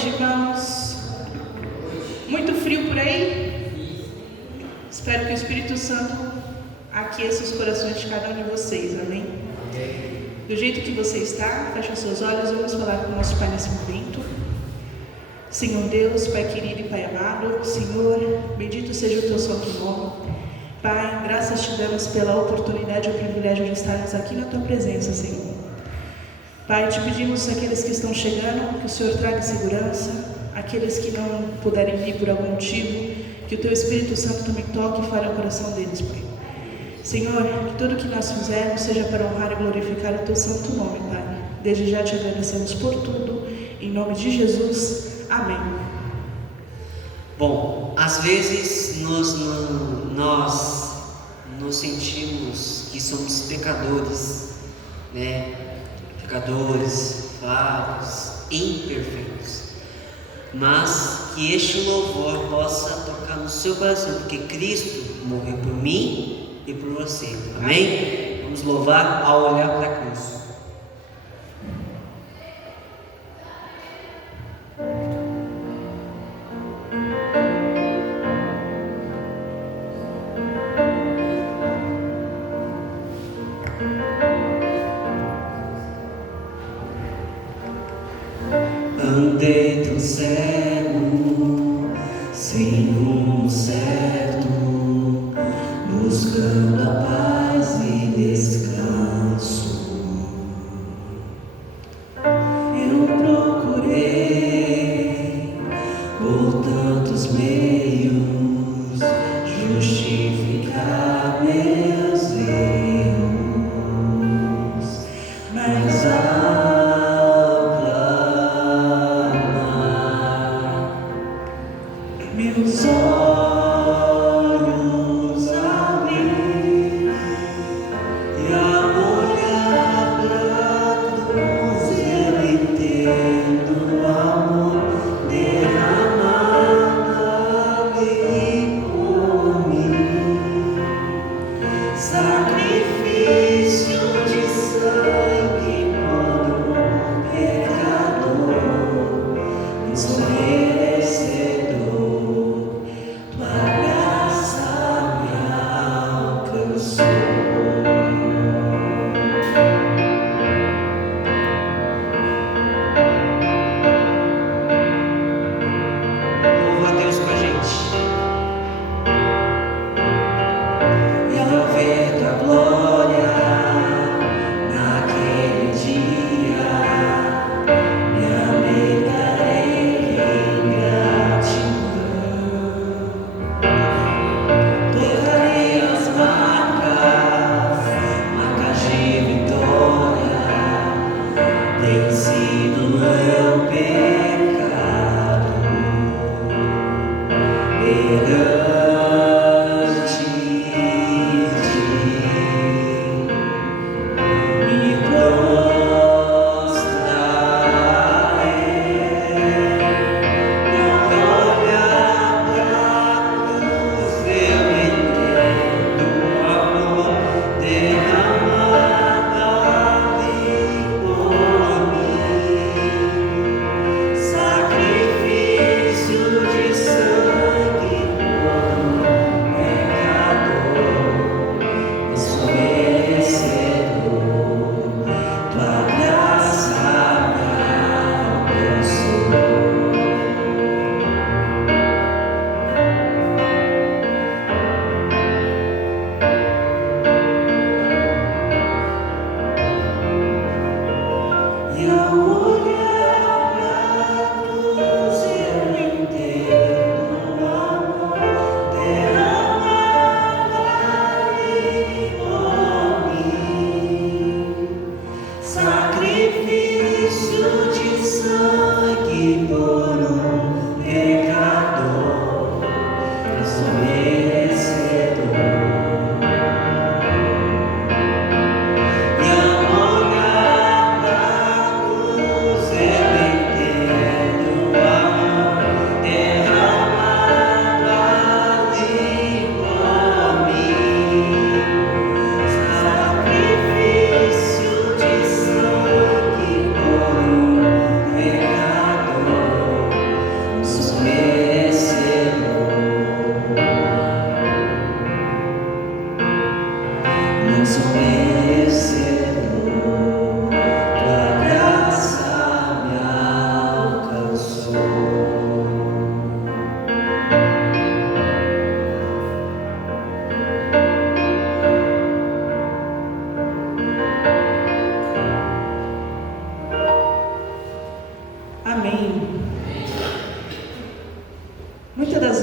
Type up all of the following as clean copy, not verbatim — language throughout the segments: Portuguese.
noite, irmãos. Muito frio por aí? Espero que o Espírito Santo aqueça os corações de cada um de vocês, amém? Do jeito que você está, feche os seus olhos, vamos falar com o nosso Pai nesse momento. Senhor Deus, Pai querido e Pai amado, Senhor, bendito seja o teu santo nome. Pai, graças te damos pela oportunidade e o privilégio de estarmos aqui na tua presença, Senhor. Pai, te pedimos aqueles que estão chegando, que o Senhor traga segurança, aqueles que não puderem vir por algum motivo, que o teu Espírito Santo também toque e fale ao coração deles, Pai. Senhor, que tudo que nós fizermos seja para honrar e glorificar o teu santo nome, Pai. Desde já te agradecemos por tudo, em nome de Jesus, amém. Bom, às vezes nós nos sentimos que somos pecadores, né? Pecadores, falhos, imperfeitos, mas que este louvor possa tocar no seu coração, porque Cristo morreu por mim e por você, amém? Vamos louvar ao olhar para a cruz. Andei tão cego, sem rumo certo, buscando a paz e descanso. Eu procurei por tantos meios justificar meus erros, mas meus olhos abri e ao olhar pra cruz eu entendo o amor derramado ali por mim, sacrifício de sangue por um pecador, nos merecedor. Tua graça me alcançou. Louva a Deus com a gente. E ao ver tua glória naquele dia, me alegrarei em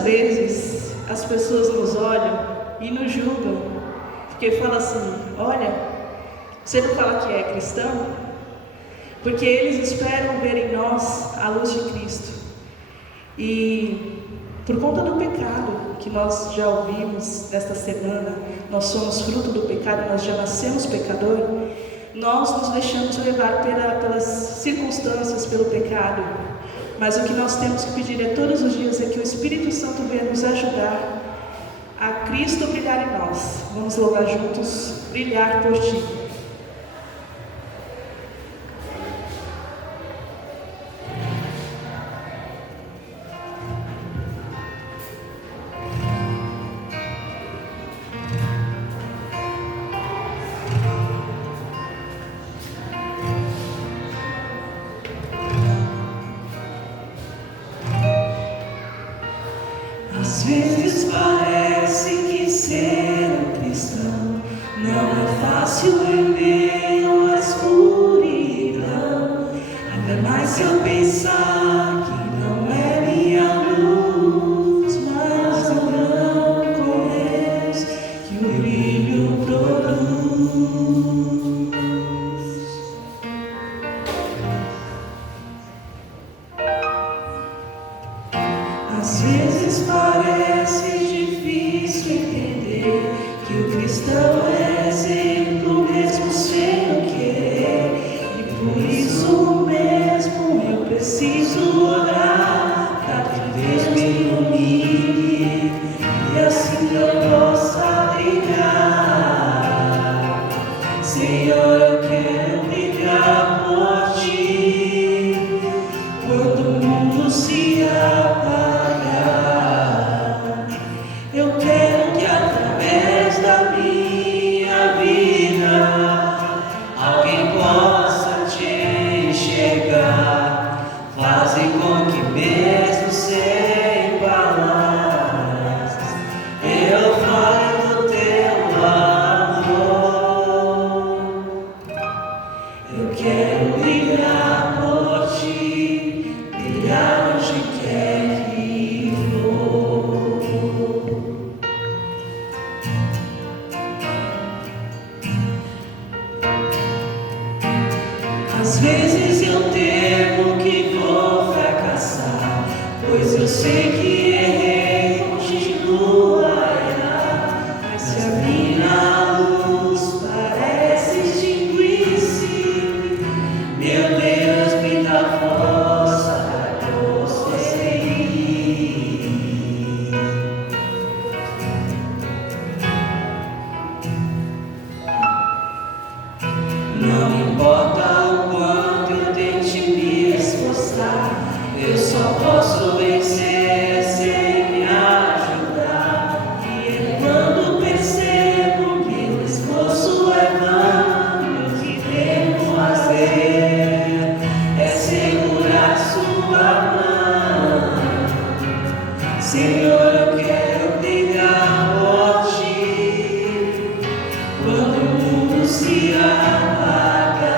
vezes as pessoas nos olham e nos julgam, porque falam assim: olha, você não fala que é cristão? Porque eles esperam ver em nós a luz de Cristo. E por conta do pecado que nós já ouvimos nesta semana, nós somos fruto do pecado, nós já nascemos pecador, nós nos deixamos levar pelas circunstâncias, pelo pecado. Mas o que nós temos que pedir todos os dias é que o Espírito Santo venha nos ajudar a Cristo brilhar em nós. Vamos louvar juntos, brilhar por Ti. Às vezes parece que ser um cristão não é fácil em meio à escuridão. Ainda mais se eu pensar que não é minha luz, mas eu não com Deus que o brilho produz. Às vezes parece difícil entender que o cristão é exemplo mesmo sem o querer. E por isso mesmo eu preciso orar para que Deus me ilumine e assim eu possa brilhar. Senhor, eu quero brilhar por Ti quando o mundo se apaga. Eu quero que através da minha vida alguém possa Te enxergar. Faze com que mesmo sem palavras eu fale do Teu amor. Eu quero brilhar por Ti, brilhar onde quer que for. Às vezes eu temo que vou fracassar, pois eu sei que errei, continuo a errar. Mas se a minha luz parece extinguir-se, meu Deus, me dá força para prosseguir. Não importa o quanto eu tente me esforçar, eu só posso vencer sem me ajudar. E é quando percebo que o esforço é vão, o que devo fazer é segurar Sua mão. Senhor, eu quero brilhar por Ti quando o mundo se apaga.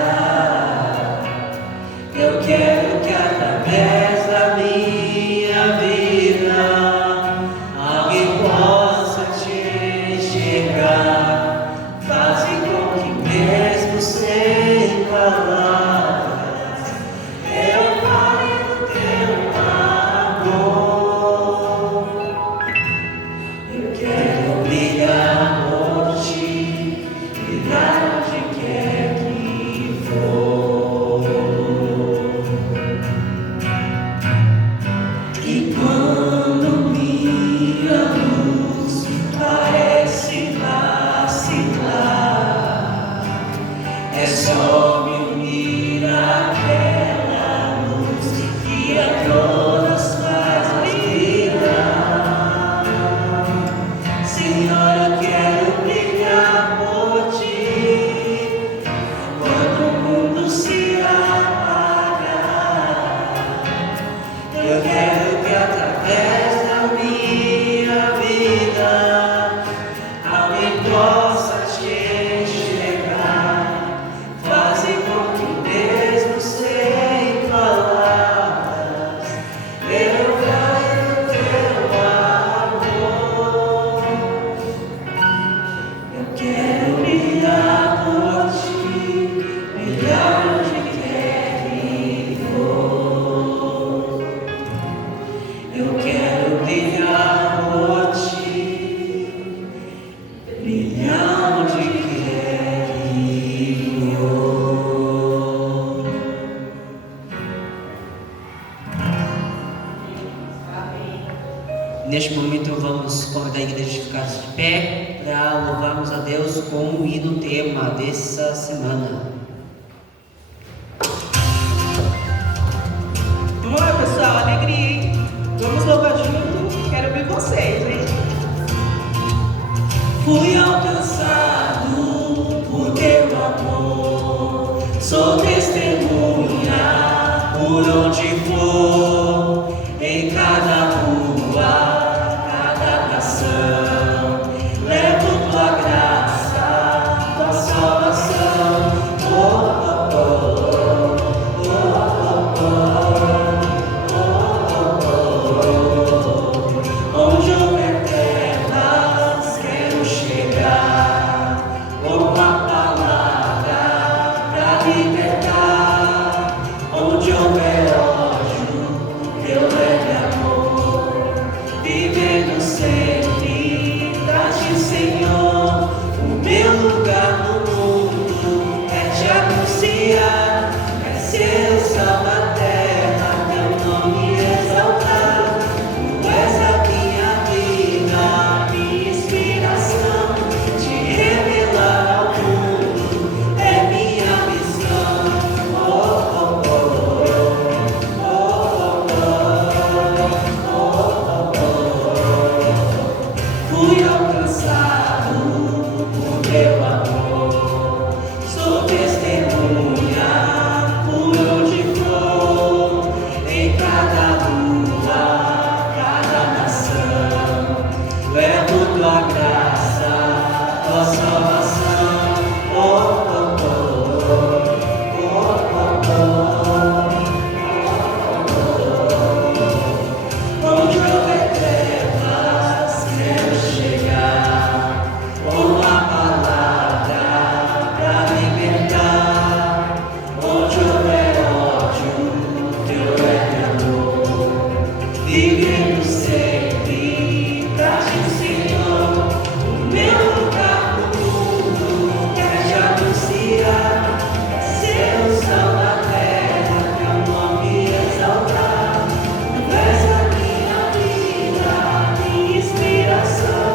Eu quero que através da minha vida alguém possa Te enxergar. Faze com que mesmo sem palavras eu fale do Teu amor. Eu quero brilhar por ti, brilhar onde quer ir. Neste momento vamos convidar a igreja a ficar de pé para louvarmos a Deus com o hino tema dessa semana. Vamos lá, pessoal, alegria, hein? Vamos louvar junto, quero ver vocês, hein? Fui alcançado por teu amor, sou testemunha por onde for, em cada rua, cada nação, levo tua graça, tua salvação. Oh, oh, oh, oh, oh, oh, oh. Onde houver terras, quero chegar com uma palavra pra libertar. Onde houver ódio, teu leve amor, vivendo sempre pra ti, Senhor. O meu lugar no mundo é te anunciar, é ser o sal da terra, teu nome exaltar. Tu és a minha vida, minha inspiração, te revelar ao mundo é minha missão. Oh, oh, oh, oh, oh, oh, oh, oh. Fui alcançado por teu amor, sou testemunha por onde for, em cada rua, cada nação, levo tua graça, tua salvação. Oh, oh, oh, oh, oh, oh. Onde houver trevas, quero chegar com a palavra pra libertar. Onde houver ódio, teu leve amor, vivendo sempre pra ti, Senhor. O meu lugar no mundo é te anunciar, é ser o sal da terra, teu nome exaltar. Tu és a minha vida, minha inspiração,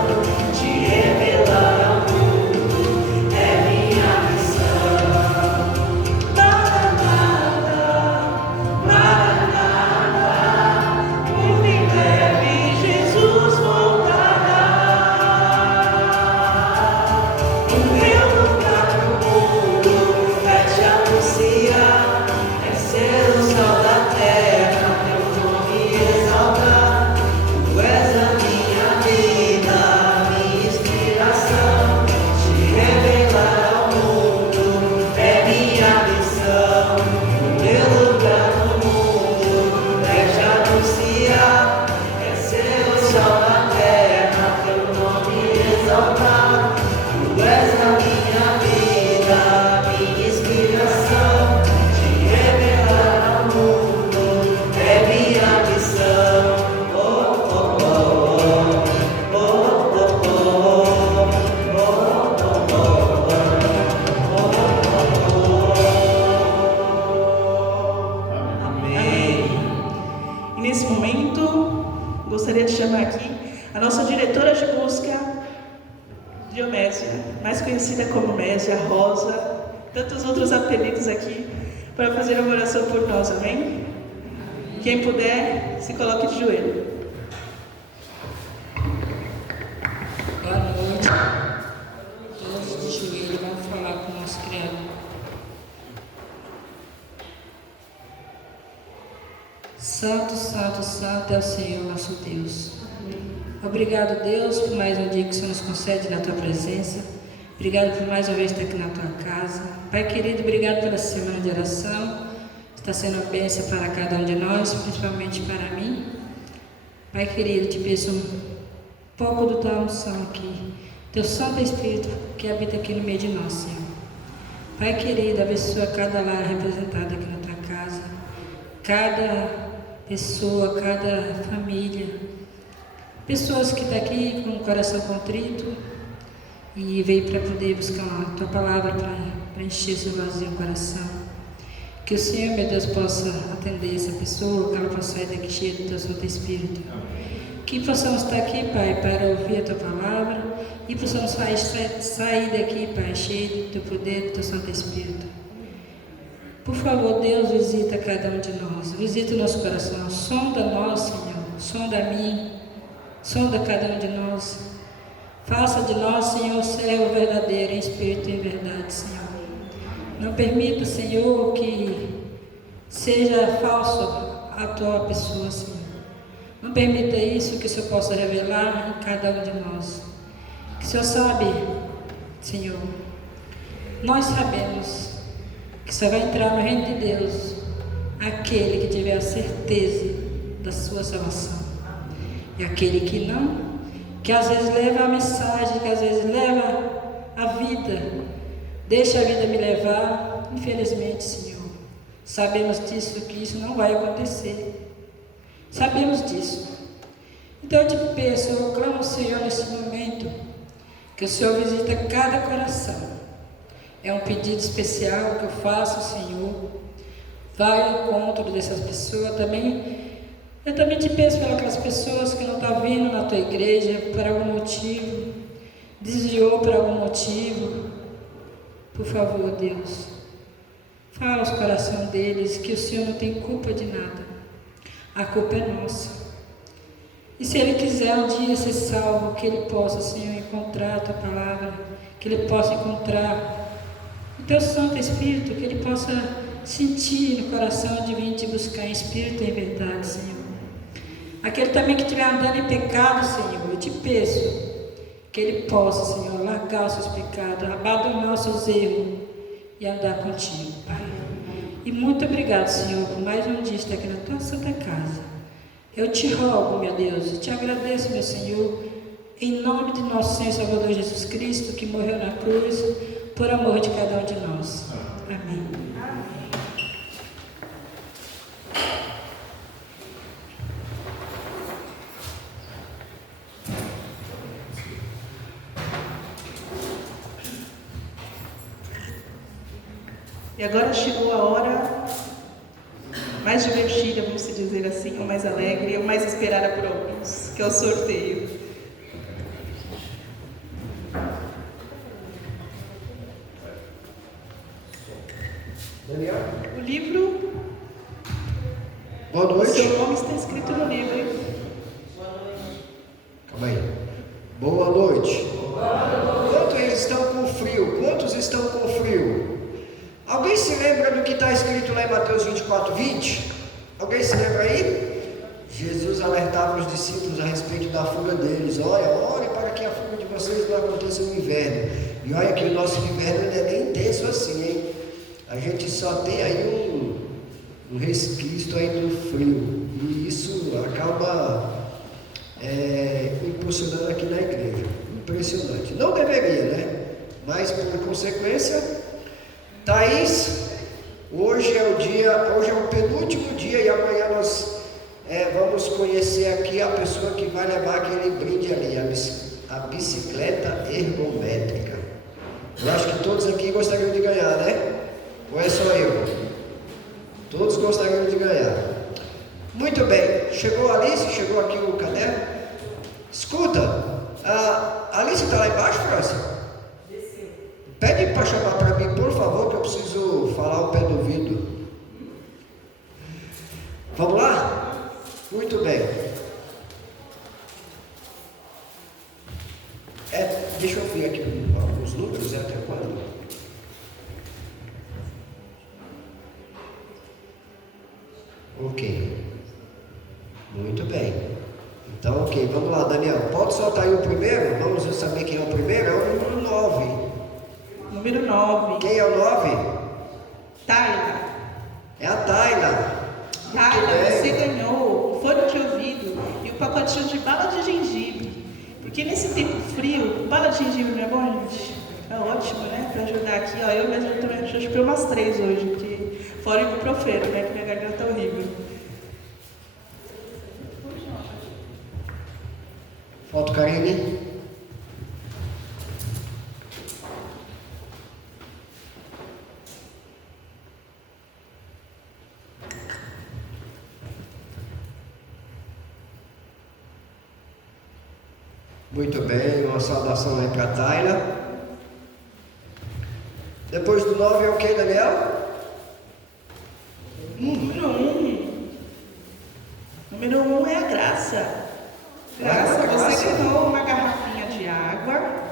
te revelar ao mundo é minha missão. Maranata, Maranata, muito em breve Jesus voltará. O meu lugar no mundo é te anunciar, é ser o sal da terra, teu nome exaltar. Tu és a minha vida, minha inspiração, te revelar ao mundo é minha missão. O meu lugar no mundo é te anunciar, é ser o sal da terra, teu nome exaltar. Tu és a minha vida, minha inspiração, te revelar ao mundo é minha missão. Oh, oh, oh, oh, oh, oh, oh, oh, oh. Amém. E nesse momento, gostaria de chamar aqui a nossa diretora de música, Diomésia, mais conhecida como Mésia, Rosa, tantos outros apelidos aqui, para fazer uma oração por nós, amém? Quem puder, se coloque de joelho. Boa noite. Todos de joelho, vamos falar com o nosso Criador. Santo, santo, santo é o Senhor nosso Deus. Obrigado, Deus, por mais um dia que o Senhor nos concede na Tua presença. Obrigado por mais uma vez estar aqui na Tua casa. Pai querido, obrigado pela semana de oração. Está sendo uma bênção para cada um de nós, principalmente para mim. Pai querido, te peço um pouco da Tua unção aqui. Teu Santo Espírito que habita aqui no meio de nós, Senhor. Pai querido, abençoa cada lar representado aqui na Tua casa. Cada pessoa, cada família. Pessoas que estão aqui com o coração contrito e veio para poder buscar a Tua palavra para encher seu vazio coração. Que o Senhor, meu Deus, possa atender essa pessoa, que ela possa sair daqui cheia do Teu Santo Espírito. Que possamos estar aqui, Pai, para ouvir a Tua palavra e possamos sair daqui, Pai, cheio do Teu poder, do Teu Santo Espírito. Por favor, Deus, visita cada um de nós, visita o nosso coração, sonda nós, Senhor, sonda a mim, sonda cada um de nós. Faça de nós, Senhor, servo verdadeiro em espírito e em verdade, Senhor. Não permita, Senhor, que seja falso a Tua pessoa, Senhor. Não permita isso, que o Senhor possa revelar em cada um de nós. Que o Senhor sabe, Senhor, nós sabemos que só vai entrar no reino de Deus aquele que tiver a certeza da sua salvação. E aquele que não, que às vezes leva a mensagem, que às vezes leva a vida, deixa a vida me levar, infelizmente, Senhor, sabemos disso, que isso não vai acontecer. Sabemos disso. Então eu te peço, eu clamo ao Senhor nesse momento, que o Senhor visita cada coração. É um pedido especial que eu faço, Senhor. Vai ao encontro dessas pessoas também. Eu também te peço pelas pessoas que não estão vindo na Tua igreja por algum motivo, desviou por algum motivo. Por favor, Deus, fala aos corações deles que o Senhor não tem culpa de nada. A culpa é nossa. E se ele quiser um dia ser salvo, que ele possa, Senhor, encontrar a Tua palavra, que ele possa encontrar o Teu Santo Espírito, que ele possa sentir no coração de vir te buscar em espírito e em verdade, Senhor. Aquele também que estiver andando em pecado, Senhor, eu te peço que ele possa, Senhor, largar os seus pecados, abandonar os seus erros e andar contigo, Pai. E muito obrigado, Senhor, por mais um dia estar aqui na Tua Santa Casa. Eu te rogo, meu Deus, te agradeço, meu Senhor, em nome de nosso Senhor e Salvador Jesus Cristo, que morreu na cruz, por amor de cada um de nós. Amém. E agora chegou a hora mais divertida, vamos dizer assim, ou mais alegre, ou mais esperada por alguns, que é o sorteio. Daniel? O livro... Boa noite. O seu nome está escrito no livro, hein? Calma aí. Boa noite. Quantos estão com frio? Quantos estão com frio? Alguém se lembra do que está escrito lá em Mateus 24, 20? Alguém se lembra aí? Jesus alertava os discípulos a respeito da fuga deles. Olha, ore para que a fuga de vocês não aconteça no inverno. E olha que o nosso inverno não é nem intenso assim, hein? A gente só tem aí um resquício aí do frio. E isso acaba impulsionando aqui na igreja. Impressionante. Não deveria, né? Mas por consequência... Thaís, hoje é o penúltimo dia e amanhã nós vamos conhecer aqui a pessoa que vai levar aquele brinde ali, a bicicleta ergométrica. Eu acho que todos aqui gostariam de ganhar, né? Ou é só eu? Todos gostariam de ganhar. Muito bem, chegou a Alice, chegou aqui o caderno. Escuta, a Alice está lá embaixo, França? Pede para chamar para mim, por favor, que eu preciso falar ao pé do ouvido. Vamos lá? Muito bem. Deixa eu ver aqui alguns números, até quando? Ok. Muito bem. Então, ok, vamos lá, Daniel. Pode soltar aí o primeiro? Vamos saber quem é o primeiro? É o número 9. Número 9. Quem é o 9? Tayla. É a Tayla. Tayla, você ganhou o fone de ouvido e o pacotinho de bala de gengibre. Porque nesse tempo frio, bala de gengibre não é bom, gente? É ótimo, né? Para ajudar aqui. Ó, eu mesmo também chupei umas 3 hoje, porque fora o ibuprofeno, né? Que minha garganta tá horrível. Foto, Karine. Muito bem, uma saudação aí para a Taila. Depois do 9 é o que, Daniel? Número 1. Número 1 é a Graça. Graça, você ganhou uma garrafinha de água,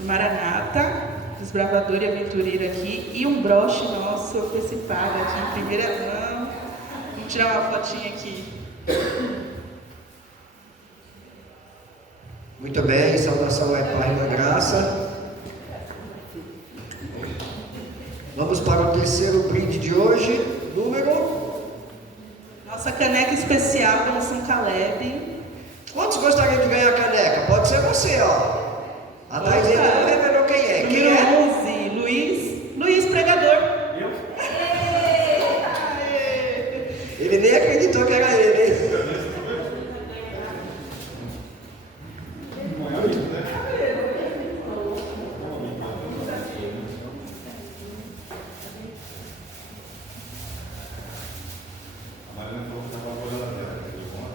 Maranata, desbravador e aventureiro aqui, e um broche nosso antecipado aqui em primeira mão. Vamos tirar uma fotinha aqui. Muito bem, saudação é Pai da Graça. Vamos para o terceiro brinde de hoje, número... Nossa caneca especial pelo São Caleb. Quantos gostariam de ganhar a caneca? Pode ser você, ó. A Taizinha não revelou quem é. Quem Número é? 11, Luiz Pregador. Eu? Ele nem acreditou que era ele, hein?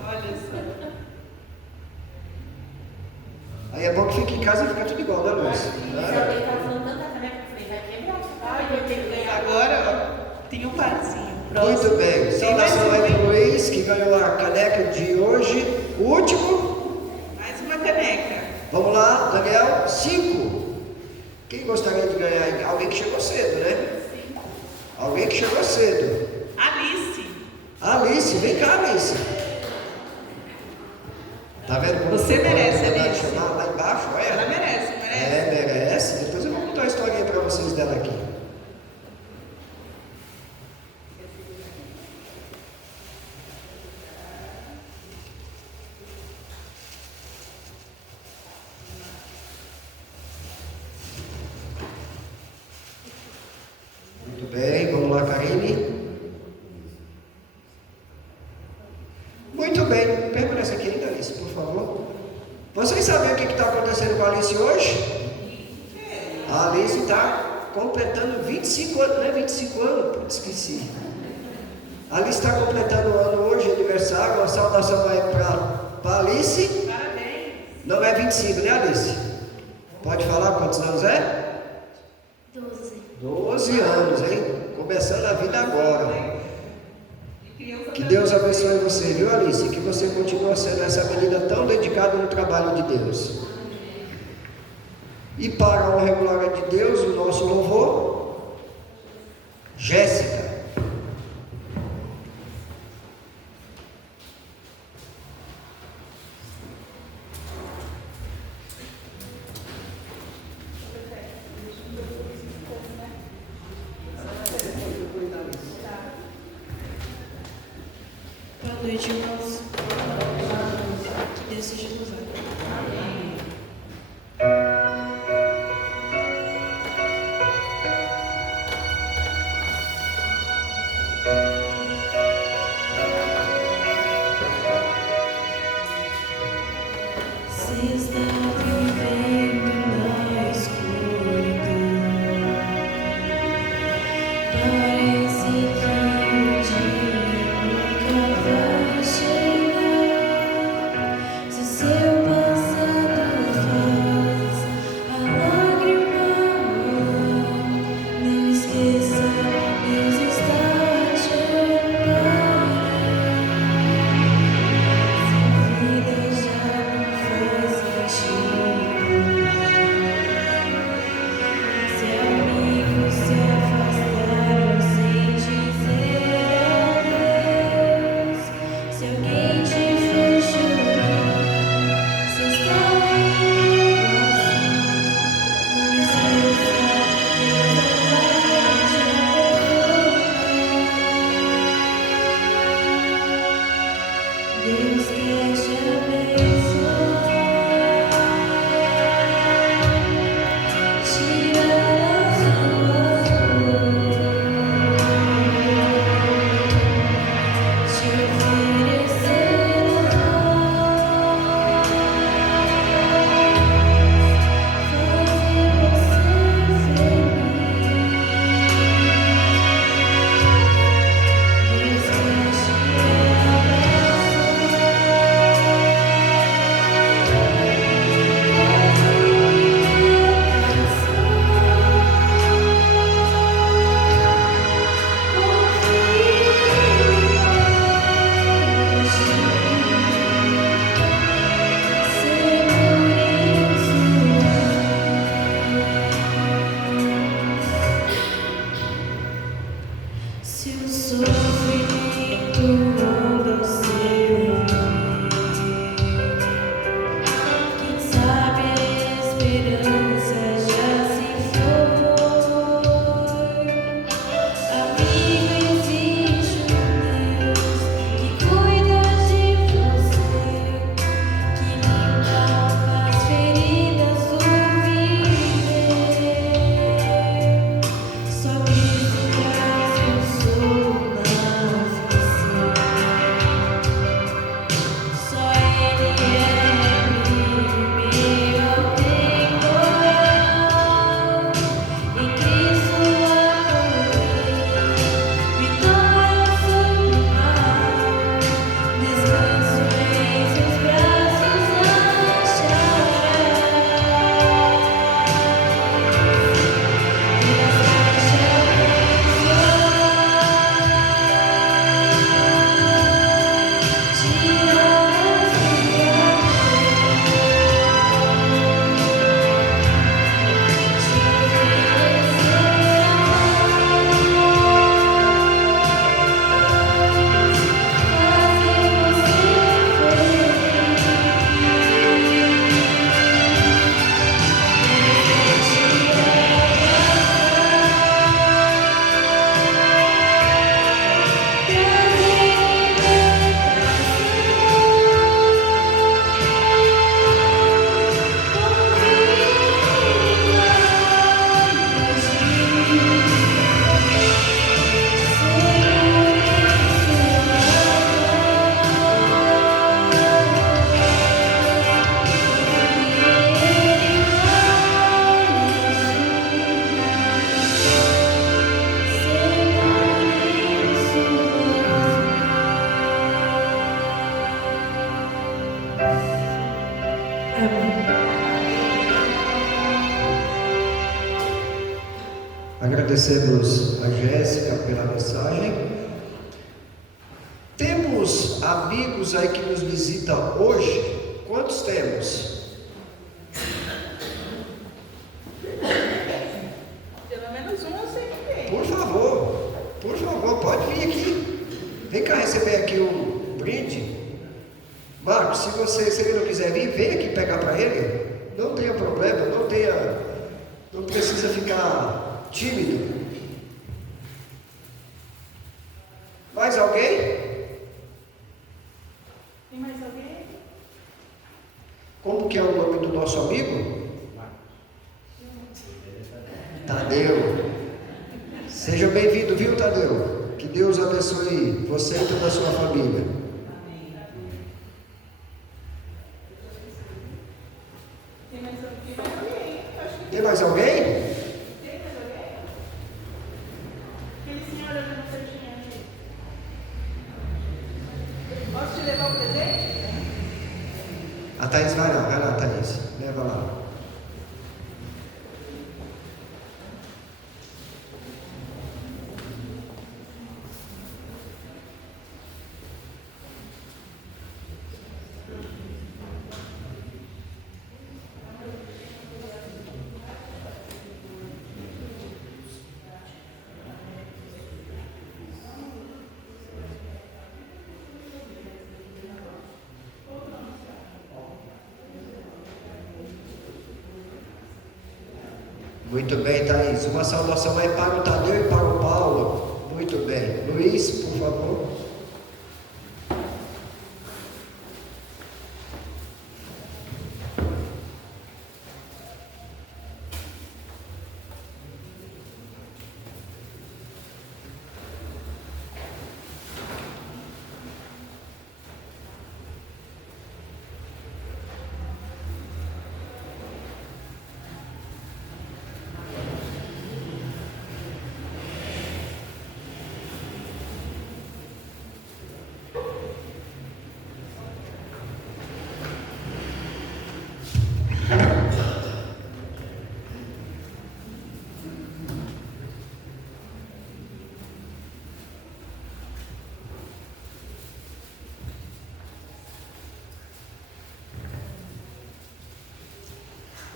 Olha só. Aí é bom que fica em casa e fica tudo igual, né, Luiz? Agora, ó, tem um parzinho. Muito bem. Saudação aí para o Luiz, que ganhou a caneca de hoje. O último. Mais uma caneca. Vamos lá, Daniel. 5. Quem gostaria de ganhar? Alguém que chegou cedo, né? Sim. Alguém que chegou cedo. Alice. Alice, vem cá, Alice. Tá vendo como Você merece, a Alice. chamar lá embaixo? Olha. Ela merece, não merece? Merece. Depois eu vou contar uma historinha para vocês dela aqui. Muito bem, vamos lá, Karine. Muito bem, permanece aqui ainda, Alice, por favor. Vocês sabem o que está acontecendo com a Alice hoje? A Alice está completando 25 anos, não é 25 anos? Putz, esqueci. A Alice está completando o ano hoje, aniversário. Uma saudação aí para a Alice. Parabéns. Não é 25, né, Alice? Pode falar quantos anos é? 12 anos, hein? Começando a vida agora. Que Deus abençoe você, viu, Alice? Que você continue sendo essa menina tão dedicada no trabalho de Deus. E para a honra e glória de Deus, o nosso louvor, Jéssica. Boa noite, irmãos. Que Deus seja louvado. Se está vivendo na escuridão, parece que o dia nunca vai chegar. Se seu passado faz a lágrima rolar, não esqueça, Deus está te amparando. Se a vida já não faz sentido, se amigos se afastaram sem dizer adeus, se alguém te fez chorar, se está em oração, não esqueça, Deus vai te abandonar. Deus quer te abençoar, tirar a sua dor, te oferecer a paz. Amém. Agradecemos a Jéssica pela mensagem. Temos amigos aí que nos visitam hoje? Quantos temos? Pelo menos um eu sei que tem. Por favor, pode vir aqui. Vem cá receber aqui um brinde. Marcos, se ele não quiser vir, vem aqui pegar para ele. Não tenha problema, não precisa ficar tímido. Mais alguém? Tem mais alguém? Como que é o nome do nosso amigo? Tadeu. Seja bem-vindo, viu, Tadeu? Que Deus abençoe você e toda a sua família. Tem mais alguém? Acho que Tem mais alguém? tem mais alguém. Aquele senhor ali no cantinho ali. Posso te levar o presente? A Thaís vai lá, Thaís. Leva lá. Muito bem, Thaís. Uma saudação aí para o Tadeu e para o Paulo. Muito bem. Luiz, por favor.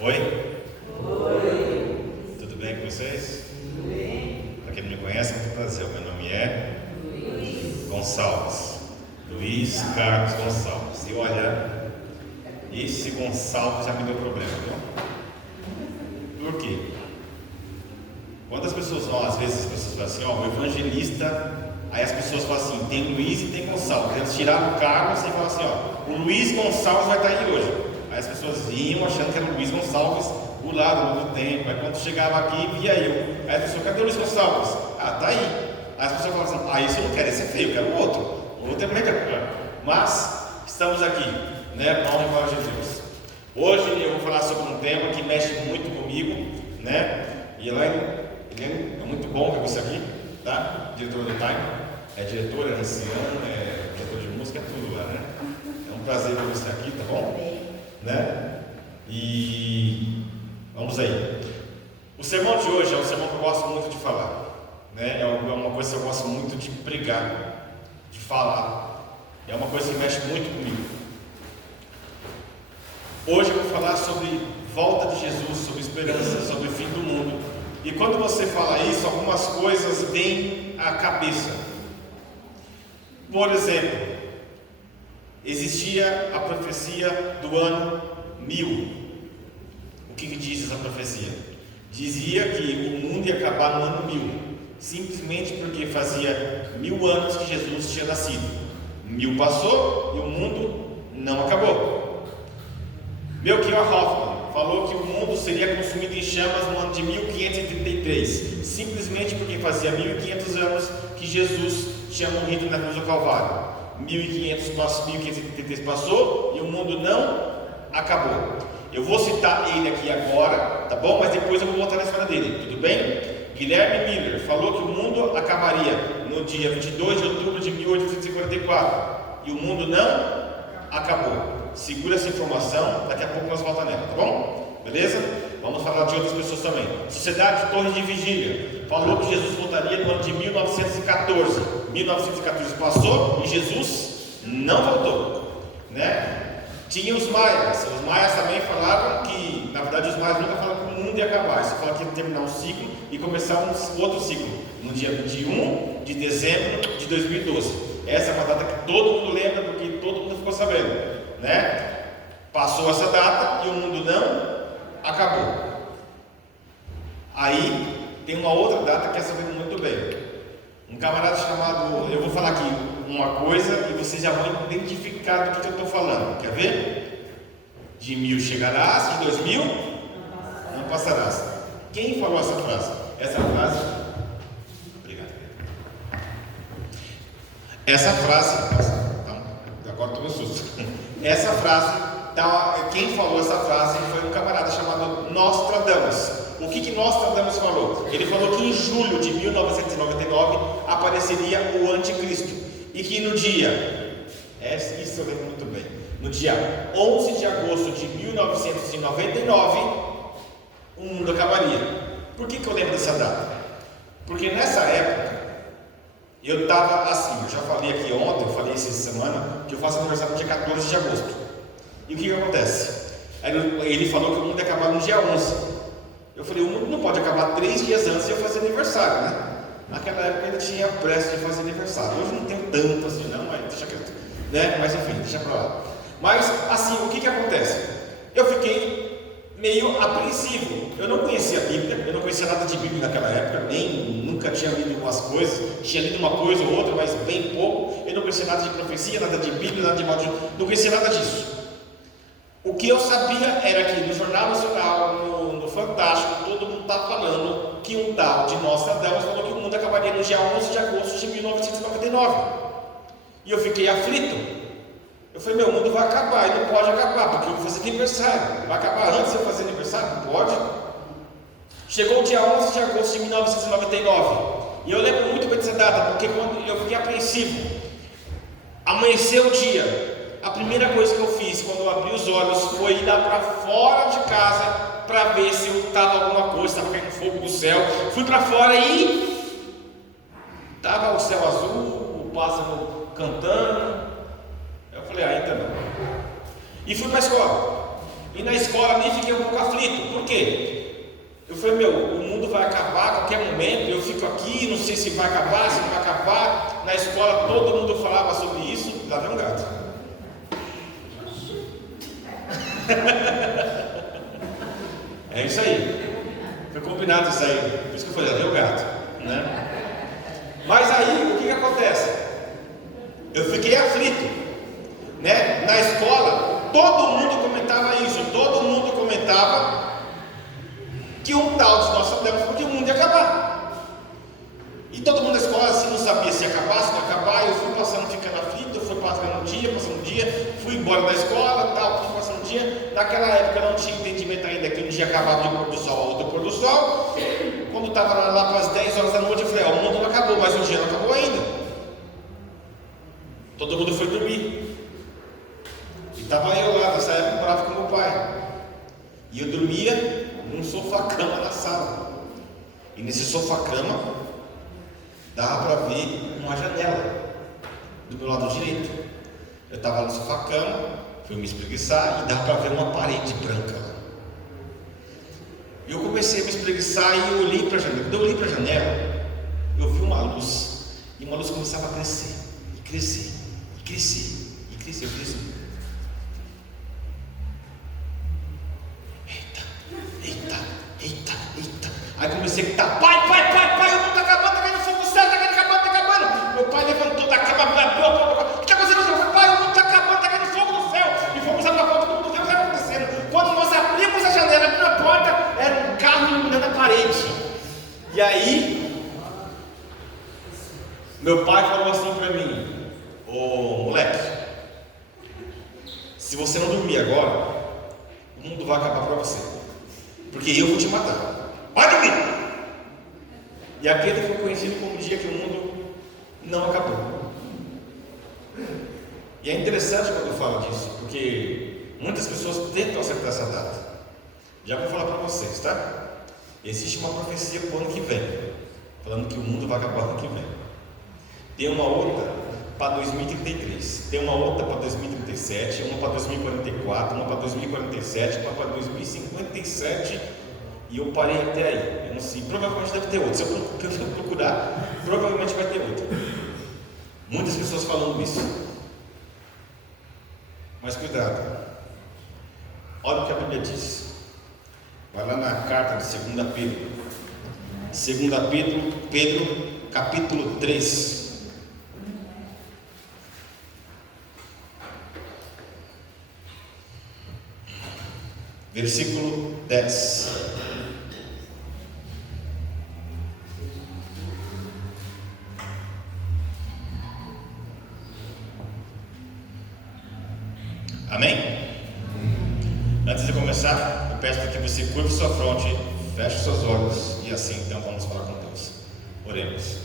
Oi? Oi. Tudo bem com vocês? Tudo bem. Para quem não me conhece, muito prazer. Meu nome é Luiz Gonçalves. Luiz Carlos Gonçalves. E olha, esse Gonçalves já me deu problema, viu? Por quê? Quando as pessoas vão, às vezes as pessoas falam assim, ó, o evangelista, aí as pessoas falam assim, tem Luiz e tem Gonçalves. Eles tiraram o Carlos e falam assim, ó, o Luiz Gonçalves vai estar aí hoje. Aí as pessoas vinham achando que era o Luiz Gonçalves, o lado do tempo. Aí quando chegava aqui, via eu. Aí as pessoas, cadê o Luiz Gonçalves? Ah, tá aí. Aí as pessoas falavam assim, esse eu não quero, esse é feio, eu quero o outro. O outro é melhor. Mas estamos aqui, né, para honrar Jesus. Hoje eu vou falar sobre um tema que mexe muito comigo, né? E Elaine é muito bom ver você aqui, tá? Diretora do Time, é diretora, é anciã, é diretora de música, é tudo lá, né? É um prazer ver você aqui, tá bom? Né? E vamos aí. O sermão de hoje é um sermão que eu gosto muito de falar, né? É uma coisa que eu gosto muito de pregar, de falar. É uma coisa que mexe muito comigo. Hoje eu vou falar sobre volta de Jesus, sobre esperança, sobre o fim do mundo. E quando você fala isso, algumas coisas vêm à cabeça. Por exemplo, existia a profecia do ano 1000. O que diz essa profecia? Dizia que o mundo ia acabar no ano 1000, simplesmente porque fazia 1000 anos que Jesus tinha nascido. 1000 passou e o mundo não acabou. Melchior Hoffman falou que o mundo seria consumido em chamas no ano de 1533, simplesmente porque fazia 1500 anos que Jesus tinha morrido na cruz do Calvário. 1533 passou e o mundo não acabou. Eu vou citar ele aqui agora, tá bom? Mas depois eu vou voltar na história dele, tudo bem? Guilherme Miller falou que o mundo acabaria no dia 22 de outubro de 1854 e o mundo não acabou. Segura essa informação, daqui a pouco nós voltamos nela, tá bom? Beleza? Vamos falar de outras pessoas também. Sociedade de Torre de Vigília falou que Jesus voltaria no ano de 1914. 1914 passou e Jesus não voltou, né? Tinha os maias também falavam que, na verdade, os maias nunca falavam que o mundo ia acabar, eles falavam que ia terminar um ciclo e começar um outro ciclo, no dia 21 de dezembro de 2012. Essa é uma data que todo mundo lembra, porque todo mundo ficou sabendo, né? Passou essa data e o mundo não acabou. Aí tem uma outra data que essa vem muito bem. Um camarada chamado, eu vou falar aqui uma coisa e vocês já vão identificar do que eu estou falando. Quer ver? De 1000 chegarás, de 2000 não passarás. Quem falou essa frase? Essa frase. Obrigado. Essa frase. Agora estou no susto. Essa frase, quem falou essa frase foi um camarada chamado Nostradamus. O que Nostradamus falou? Ele falou que em julho de 1999 apareceria o anticristo e que no dia, isso eu lembro muito bem, no dia 11 de agosto de 1999 o mundo acabaria. Por que eu lembro dessa data? Porque nessa época eu estava assim, eu já falei aqui ontem, eu falei essa semana, que eu faço aniversário no dia 14 de agosto. E o que acontece? Ele falou que o mundo ia acabar no dia 11. Eu falei, o mundo não pode acabar 3 dias antes de eu fazer aniversário, né? Naquela época ainda tinha pressa de fazer aniversário. Hoje não tenho tanto assim, não, mas deixa quieto, né? Mas enfim, deixa pra lá. Mas assim, o que acontece? Eu fiquei meio apreensivo. Eu não conhecia a Bíblia, eu não conhecia nada de Bíblia naquela época, nunca tinha lido algumas coisas, tinha lido uma coisa ou outra, mas bem pouco. Eu não conhecia nada de profecia, nada de Bíblia, nada de modo, não conhecia nada disso. O que eu sabia era que no Jornal Nacional, no Fantástico, todo mundo estava falando que um tal de Nostradamus falou que o mundo acabaria no dia 11 de agosto de 1999. E eu fiquei aflito. Eu falei, meu, o mundo vai acabar, e não pode acabar, porque eu vou fazer aniversário. Vai acabar antes de eu fazer aniversário? Não pode. Chegou o dia 11 de agosto de 1999. E eu lembro muito bem dessa data, porque quando eu fiquei apreensivo. Amanheceu o dia. A primeira coisa que eu fiz quando eu abri os olhos foi ir lá para fora de casa para ver se eu estava alguma coisa, estava caindo fogo do céu. Fui para fora e estava o céu azul, o pássaro cantando. Eu falei, ainda não. E fui para a escola. E na escola nem fiquei um pouco aflito. Por quê? Eu falei, meu, o mundo vai acabar a qualquer momento. Eu fico aqui, não sei se vai acabar, se não vai acabar. Na escola todo mundo falava sobre isso. Lá vem um gato. É isso aí. Foi combinado isso aí. Por isso que eu falei, deu gato, né? Mas aí, o que acontece? Eu fiquei aflito, né? Na escola, todo mundo comentava isso. Todo mundo comentava que um tal de Nostradamus falou que o mundo ia acabar. E todo mundo na escola assim, não sabia se ia acabar, se não ia acabar. Eu fui passando, ficando aflito. Eu fui passando um dia, fui embora da escola, tal, fui passando um dia. Naquela época eu não tinha entendimento ainda que um dia acabava de pôr do sol, outro pôr do sol. Quando estava lá para as 10 horas da noite, eu falei, o mundo não acabou, mas o dia não acabou ainda. Todo mundo foi dormir. E estava eu lá, nessa época eu morava com meu pai. E eu dormia num sofá-cama na sala. E nesse sofá-cama dava para ver uma janela do meu lado direito. Eu estava no sofá-cama, fui me espreguiçar e dava para ver uma parede branca lá. E eu comecei a me espreguiçar e eu olhei para a janela. Quando eu olhei para a janela, eu vi uma luz. E uma luz começava a crescer, e crescer, e crescer, e crescer. Eu falei assim, eita. Aí comecei a gritar, pai, o mundo está acabando, está caindo fogo do céu, está acabando. Meu pai levantou da cama, o que está acontecendo? Eu falei, pai, o mundo está acabando, está caindo fogo do céu. E fomos lá para a porta, todo mundo viu o que está acontecendo. Quando nós abrimos a janela, abrimos a porta, era um carro iluminando a parede. E aí, meu pai falou assim para mim, ô moleque, se você não dormir agora, o mundo vai acabar para você, porque eu vou te matar. Vai dormir! E aquele foi conhecido como o dia que o mundo não acabou. E é interessante quando eu falo disso, porque Muitas pessoas tentam acertar essa data. Já vou falar para vocês, tá? Existe uma profecia para o ano que vem, falando que o mundo vai acabar no ano que vem. Tem uma outra para 2033, tem uma outra para 2037, uma para 2044, uma para 2047, uma para 2057, e eu parei até aí. Eu não sei, provavelmente deve ter outra. Se eu procurar, provavelmente vai ter outra. Muitas pessoas falando isso. Mas cuidado. Olha o que a Bíblia diz. Vai lá na carta de 2 Pedro. 2 Pedro, capítulo 3. Versículo 10. Amém? Antes de começar, eu peço para que você curve sua fronte, feche seus olhos e assim então vamos falar com Deus. Oremos.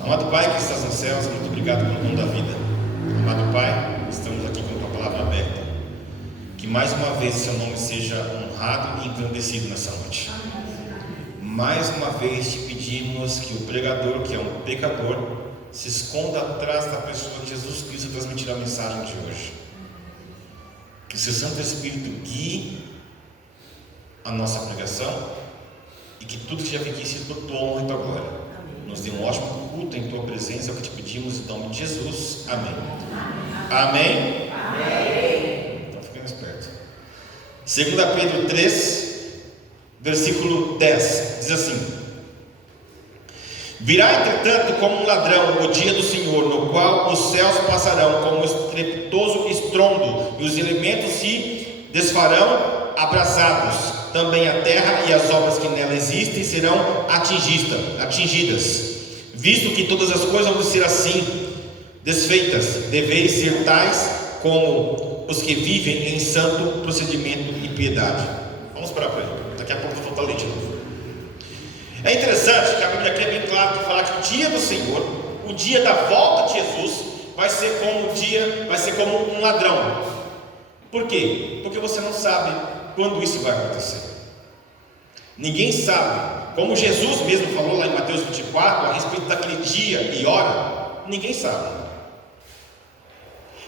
Amado Pai que estás nos céus, muito obrigado pelo dom da vida. Amado Pai, estamos aqui com a tua palavra aberta. Que mais uma vez seu nome seja honrado e engrandecido nessa noite. Mais uma vez te pedimos que o pregador, que é um pecador, se esconda atrás da pessoa de Jesus Cristo e transmitir a mensagem de hoje. Que o seu Santo Espírito guie a nossa pregação e que tudo seja feito para a tua honra e tua glória. Nos dê um ótimo culto em tua presença, é o que te pedimos em nome de Jesus. Amém. Amém? Amém. Então fiquem espertos. 2 Pedro 3, versículo 10, diz assim: virá entretanto como um ladrão o dia do Senhor, no qual os céus passarão com um estrepitoso estrondo, e os elementos se desfarão abrasados. Também a terra e as obras que nela existem serão atingidas. Visto que todas as coisas vão ser assim desfeitas, deveis ser tais como os que vivem em santo procedimento e piedade. Vamos parar por aí, daqui a pouco eu vou voltar a ler de novo. É interessante que a Bíblia aqui é bem claro que fala que o dia do Senhor, o dia da volta de Jesus, vai ser como um ladrão. Por quê? Porque você não sabe quando isso vai acontecer. Ninguém sabe. Como Jesus mesmo falou lá em Mateus 24 a respeito daquele dia e hora, ninguém sabe.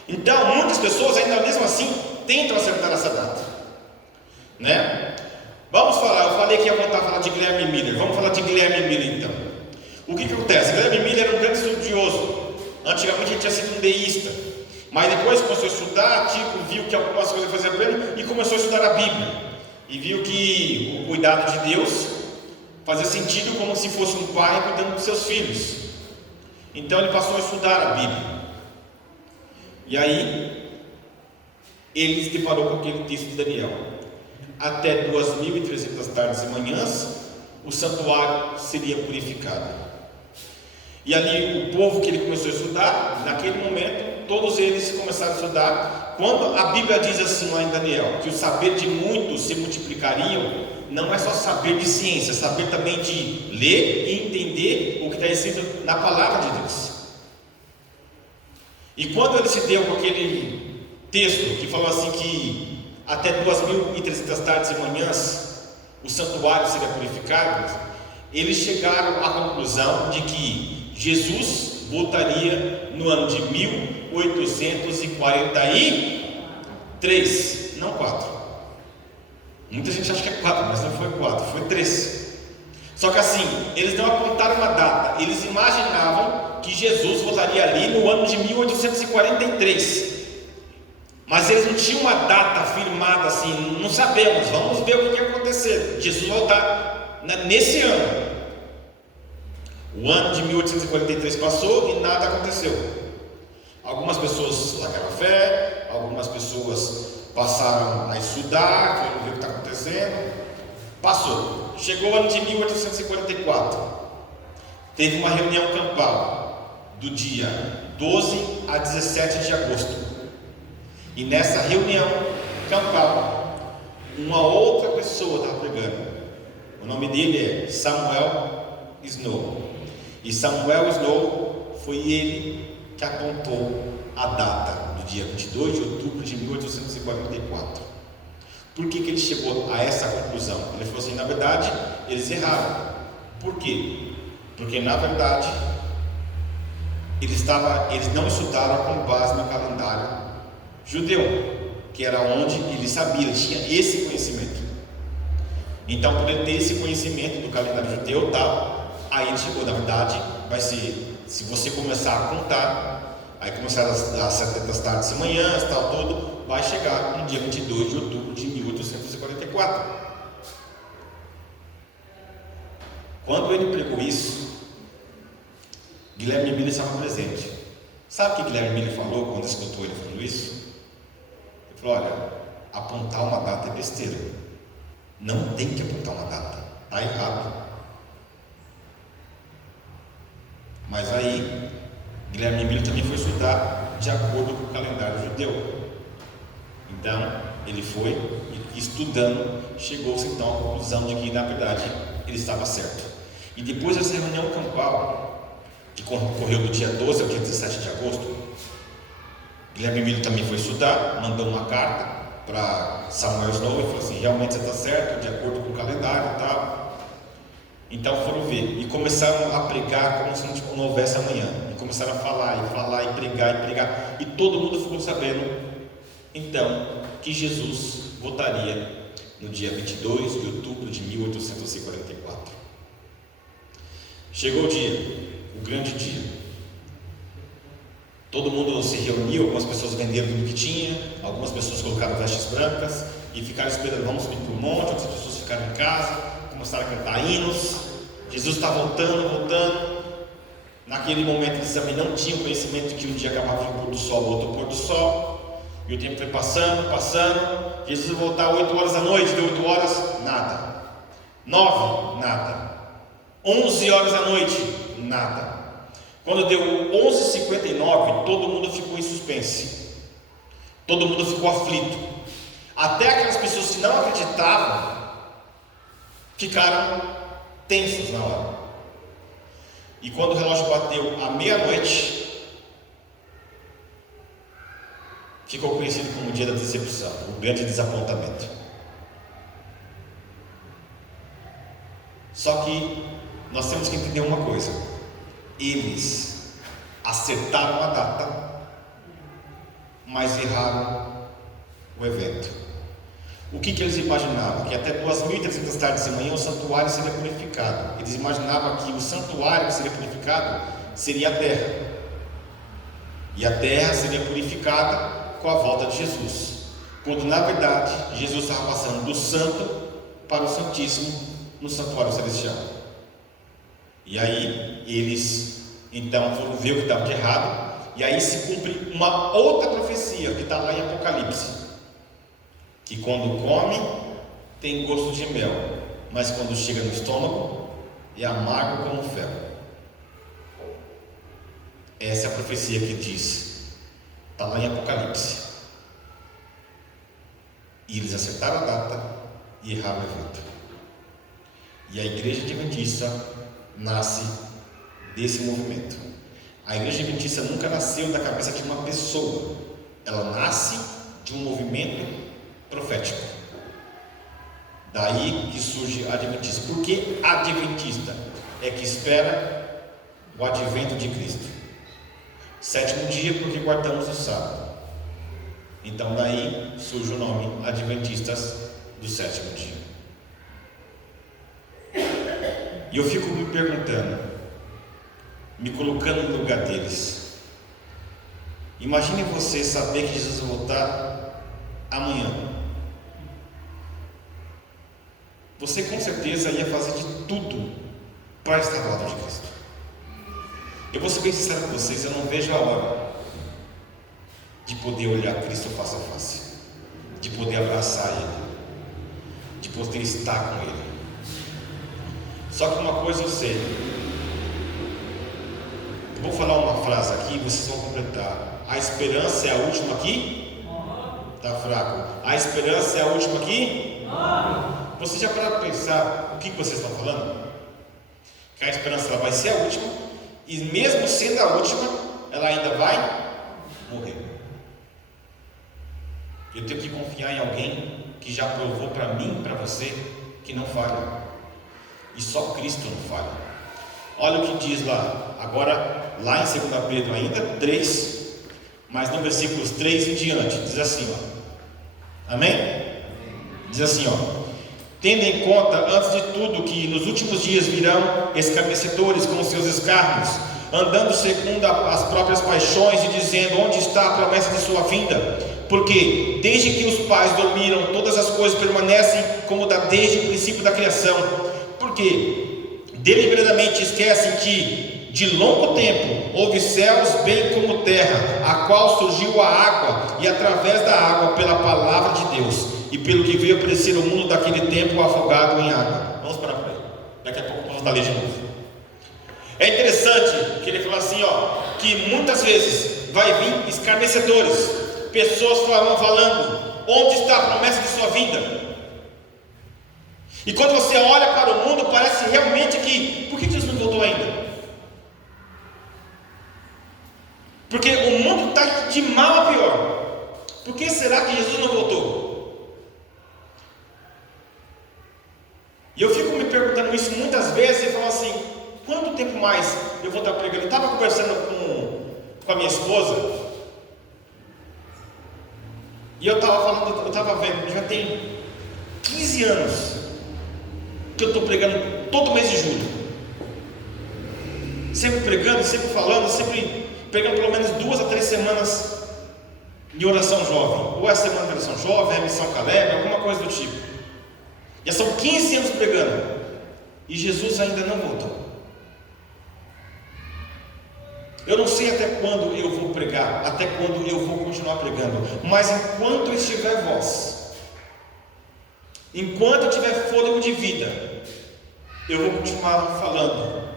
Então muitas pessoas ainda mesmo assim tentam acertar essa data, né? Vamos falar, eu falei que ia voltar a falar de Guilherme Miller. Vamos falar de Guilherme Miller então. O que acontece? Guilherme Miller era um grande estudioso. Antigamente ele tinha sido um deísta, mas depois começou a estudar, viu que algumas coisas faziam pena e começou a estudar a Bíblia. E viu que o cuidado de Deus fazia sentido como se fosse um pai cuidando dos seus filhos. Então ele passou a estudar a Bíblia. E aí ele se deparou com aquele texto de Daniel. Até 2.300 tardes e manhãs o santuário seria purificado. E ali o povo que ele começou a estudar, naquele momento todos eles começaram a estudar. Quando a Bíblia diz assim lá em Daniel, que o saber de muitos se multiplicariam, não é só saber de ciência, é saber também de ler e entender o que está escrito na palavra de Deus. E quando ele se deu com aquele texto que falou assim que até 2.300 tardes e manhãs o santuário seria purificado, eles chegaram à conclusão de que Jesus voltaria no ano de 1843, não 4. Muita gente acha que é 4, mas não foi 4, foi 3. Só que assim, eles não apontaram uma data, eles imaginavam que Jesus voltaria ali no ano de 1843. Mas eles não tinham uma data afirmada assim, não sabemos, vamos ver o que vai acontecer. Jesus voltar nesse ano. O ano de 1843 passou e nada aconteceu. Algumas pessoas largaram a fé, algumas pessoas passaram a estudar, foram ver o que está acontecendo. Passou. Chegou o ano de 1844. Teve uma reunião campal do dia 12 a 17 de agosto. E nessa reunião campal, uma outra pessoa estava pregando. O nome dele é Samuel Snow. E Samuel Snow foi ele que apontou a data no dia 22 de outubro de 1844. Por que ele chegou a essa conclusão? Ele falou assim: na verdade, eles erraram. Por quê? Porque na verdade eles não estudaram com base no calendário judeu, que era onde ele sabia, ele tinha esse conhecimento. Então, por ele ter esse conhecimento do calendário judeu, aí ele chegou, na verdade, vai ser, se você começar a contar, aí começar às 7 da tarde, de manhã, tal, tudo, vai chegar no dia 22 de outubro de 1844. Quando ele pregou isso, Guilherme Miller estava presente. Sabe o que Guilherme Miller falou quando escutou ele falando isso? Ele falou: olha, apontar uma data é besteira. Não tem que apontar uma data, está errado. Mas aí, Guilherme Miller também foi estudar de acordo com o calendário judeu. Então, ele foi estudando, chegou-se então à conclusão de que, na verdade, ele estava certo. E depois dessa reunião campal, que ocorreu do dia 12 ao dia 17 de agosto, Guilherme Miller também foi estudar, mandou uma carta para Samuel Snow e falou assim: realmente você está certo, de acordo com o calendário e tal. Então foram ver e começaram a pregar como se não houvesse amanhã, e começaram a falar e pregar, e todo mundo ficou sabendo então que Jesus voltaria no dia 22 de outubro de 1844. Chegou o dia, o grande dia. Todo mundo se reuniu, algumas pessoas venderam tudo que tinha, algumas pessoas colocaram vestes brancas e ficaram esperando, vamos subir para o monte. Outras pessoas ficaram em casa, começaram a cantar hinos. Jesus está voltando. Naquele momento eles também não tinham conhecimento de que um dia acabava o pôr do sol, outro pôr do sol, e o tempo foi passando. Jesus ia voltar 8 horas da noite, deu 8 horas, nada. 9, nada. 11 horas da noite, nada. Quando deu 11h59, todo mundo ficou em suspense, todo mundo ficou aflito, até aquelas pessoas que não acreditavam ficaram tensas na hora. E quando o relógio bateu à meia-noite, ficou conhecido como o dia da decepção, o grande desapontamento. Só que nós temos que entender uma coisa: eles acertaram a data, mas erraram o evento. O que eles imaginavam? Que até 2.300 tardes de manhã o santuário seria purificado. Eles imaginavam que o santuário que seria purificado seria a terra, e a terra seria purificada com a volta de Jesus, quando na verdade Jesus estava passando do santo para o santíssimo no santuário celestial. E aí eles então foram ver o que estava de errado, e aí se cumpre uma outra profecia que está lá em Apocalipse, que quando come tem gosto de mel, mas quando chega no estômago é amargo como fel. Essa é a profecia que diz, está lá em Apocalipse. E eles acertaram a data e erraram o evento. E a Igreja Adventista nasce desse movimento. A Igreja Adventista nunca nasceu da cabeça de uma pessoa, ela nasce de um movimento profético. Daí que surge a Adventista. Por que Adventista? É que espera o advento de Cristo. 7º dia, porque guardamos o sábado. Então daí surge o nome Adventistas do 7º dia. E eu fico me perguntando, me colocando no lugar deles. Imagine você saber que Jesus vai voltar amanhã. Você com certeza ia fazer de tudo para estar ao lado de Cristo. Eu vou ser bem sincero com vocês, eu não vejo a hora de poder olhar Cristo face a face, de poder abraçar Ele, de poder estar com Ele. Só que uma coisa eu sei, eu vou falar uma frase aqui e vocês vão completar. A esperança é a última aqui? Está fraco. A esperança é a última aqui? Você já parou para pensar o que vocês estão falando? Que a esperança ela vai ser a última, e mesmo sendo a última, ela ainda vai morrer. Eu tenho que confiar em alguém que já provou para mim, para você, que não falha. E só Cristo não falha. Olha o que diz lá, agora lá em 2 Pedro ainda 3, mas no versículos 3 em diante, diz assim, ó. Amém? Diz assim, ó: tendo em conta, antes de tudo, que nos últimos dias virão escarnecedores com seus escárnios, andando segundo as próprias paixões e dizendo: onde está a promessa de sua vinda? Porque desde que os pais dormiram, todas as coisas permanecem como desde o princípio da criação. Porque deliberadamente esquecem que de longo tempo houve céus bem como terra, a qual surgiu a água, e através da água pela palavra de Deus, e pelo que veio aparecer o mundo daquele tempo afogado em água. Vamos parar por aí. Daqui a pouco vamos dar de novo. É interessante que ele fala assim, ó, que muitas vezes vai vir escarnecedores, pessoas falando: onde está a promessa de sua vinda? E quando você olha para o mundo, parece realmente que, por que Jesus não voltou ainda? Porque o mundo está de mal a pior. Por que será que Jesus não voltou? E eu fico me perguntando isso muitas vezes e falo assim: quanto tempo mais eu vou estar pregando? Eu estava conversando com a minha esposa, e eu estava vendo, já tem 15 anos que eu estou pregando todo mês de julho. Sempre pregando, sempre falando, sempre pregando pelo menos 2 a 3 semanas de oração jovem. Ou é a semana de oração jovem, é a missão Caleb, alguma coisa do tipo. Já são 15 anos pregando, e Jesus ainda não voltou. Eu não sei até quando eu vou pregar, até quando eu vou continuar pregando, mas enquanto eu estiver voz, enquanto eu tiver fôlego de vida, eu vou continuar falando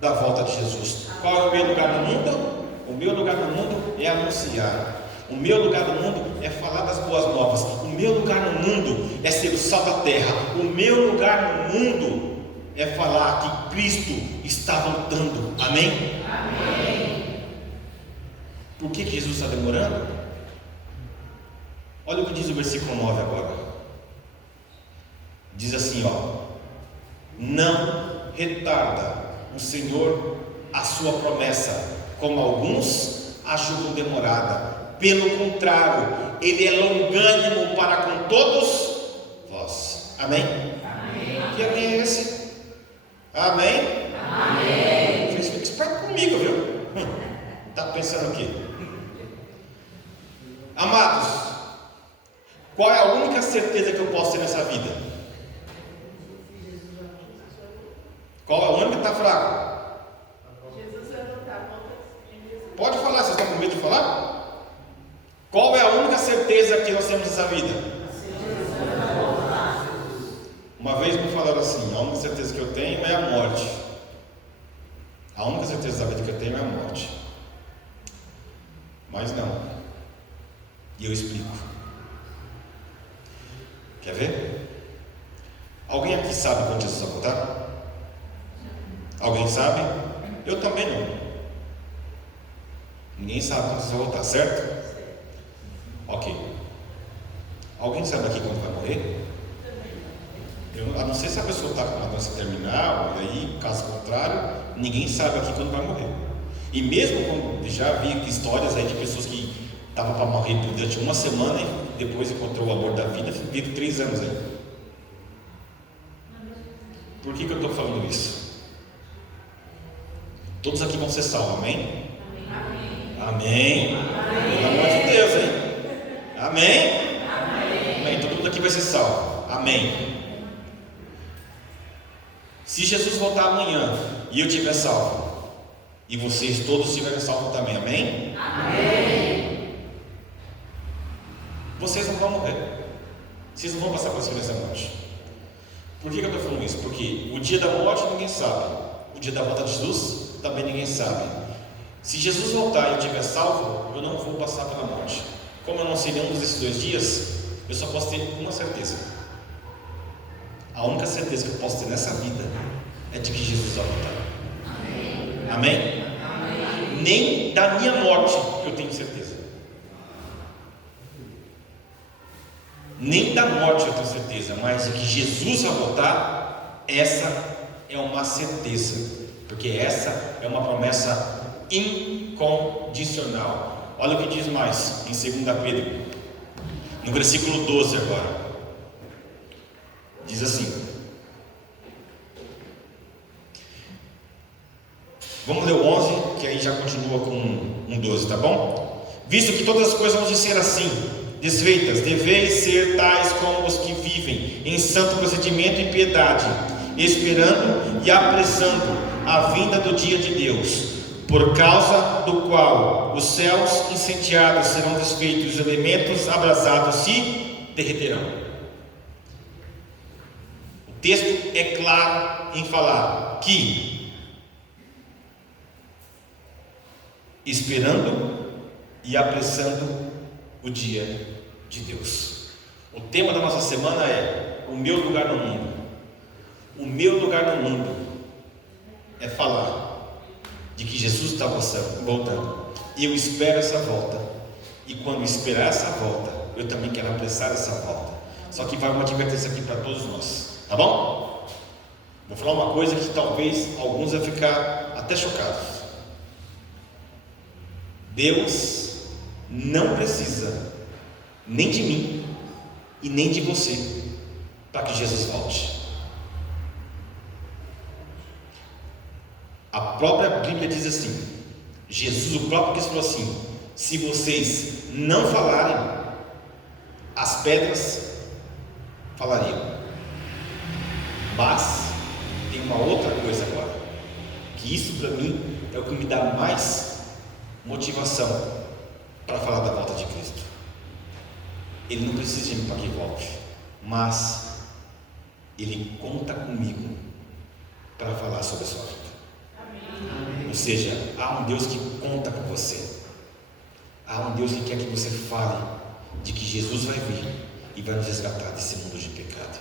da volta de Jesus. Qual é o meu lugar no mundo? O meu lugar no mundo é anunciar. O meu lugar no mundo é falar das boas novas. O meu lugar no mundo é ser o sal da terra. O meu lugar no mundo é falar que Cristo está voltando. Amém? Amém. Por que Jesus está demorando? Olha o que diz o versículo 9 agora. Diz assim, ó: não retarda o Senhor a sua promessa, como alguns a julgam demorada. Pelo contrário, Ele é longânimo para com todos vós. Amém? Amém. Que amém é esse? Amém? Amém. Fica esperto comigo, viu? Está pensando o quê? Amados, qual é a única certeza que eu posso ter nessa vida? Qual é a única que está fraco? Jesus vai voltar. Pode falar, vocês estão com medo de falar? Qual é a única certeza que nós temos nessa vida? Uma vez me falaram assim: a única certeza que eu tenho é a morte. A única certeza da vida que eu tenho é a morte. Mas não. E eu explico. Quer ver? Alguém aqui sabe quando Jesus vai voltar? Alguém sabe? Eu também não. Ninguém sabe quando Jesus vai voltar, certo? Ok. Alguém sabe aqui quando vai morrer? A não ser se a pessoa está com uma doença terminal, e aí, caso contrário, ninguém sabe aqui quando vai morrer. E mesmo quando já vi histórias aí de pessoas que estavam para morrer durante uma semana e depois encontrou o amor da vida, vive 3 anos aí. Por que eu estou falando isso? Todos aqui vão ser salvos, amém? Amém. Amém. Amém. Pelo amor de Deus, hein? Amém? Amém. Amém. Todo mundo aqui vai ser salvo. Amém. Se Jesus voltar amanhã e eu estiver salvo, e vocês todos estiverem salvos também, amém? Amém. Vocês não vão morrer. Vocês não vão passar pela experiência da morte. Por que eu estou falando isso? Porque o dia da morte ninguém sabe. O dia da volta de Jesus também ninguém sabe. Se Jesus voltar e eu estiver salvo, eu não vou passar pela morte. Como eu não sei nenhum desses 2 dias, eu só posso ter uma certeza. A única certeza que eu posso ter nessa vida é de que Jesus vai voltar. Amém? Amém? Nem da minha morte eu tenho certeza. nem da morte eu tenho certeza, mas de que Jesus vai voltar, essa é uma certeza, porque essa é uma promessa incondicional. Olha o que diz mais em 2 Pedro, no versículo 12 agora, diz assim, vamos ler o 11, que aí já continua com um 12, tá bom? Visto que todas as coisas vão ser assim, desfeitas, deveis ser tais como os que vivem em santo procedimento e piedade, esperando e apressando a vinda do dia de Deus, por causa do qual os céus incendiados serão desfeitos e os elementos abrasados se derreterão. O texto é claro em falar que esperando e apressando o dia de Deus. O tema da nossa semana é o meu lugar no mundo. O meu lugar no mundo é falar de que Jesus está voltando. E eu espero essa volta. E quando esperar essa volta, eu também quero apressar essa volta. Só que vai uma advertência aqui para todos nós, tá bom? Vou falar uma coisa que talvez alguns vão ficar até chocados. Deus não precisa nem de mim e nem de você para que Jesus volte. A própria Bíblia diz assim, Jesus, o próprio Cristo falou assim: se vocês não falarem, as pedras falariam. Mas tem uma outra coisa agora, que isso para mim é o que me dá mais motivação para falar da volta de Cristo. Ele não precisa de mim para que volte, mas Ele conta comigo para falar sobre a sua vida. Amém. Ou seja, há um Deus que conta com você. Há um Deus que quer que você fale de que Jesus vai vir e vai nos resgatar desse mundo de pecado.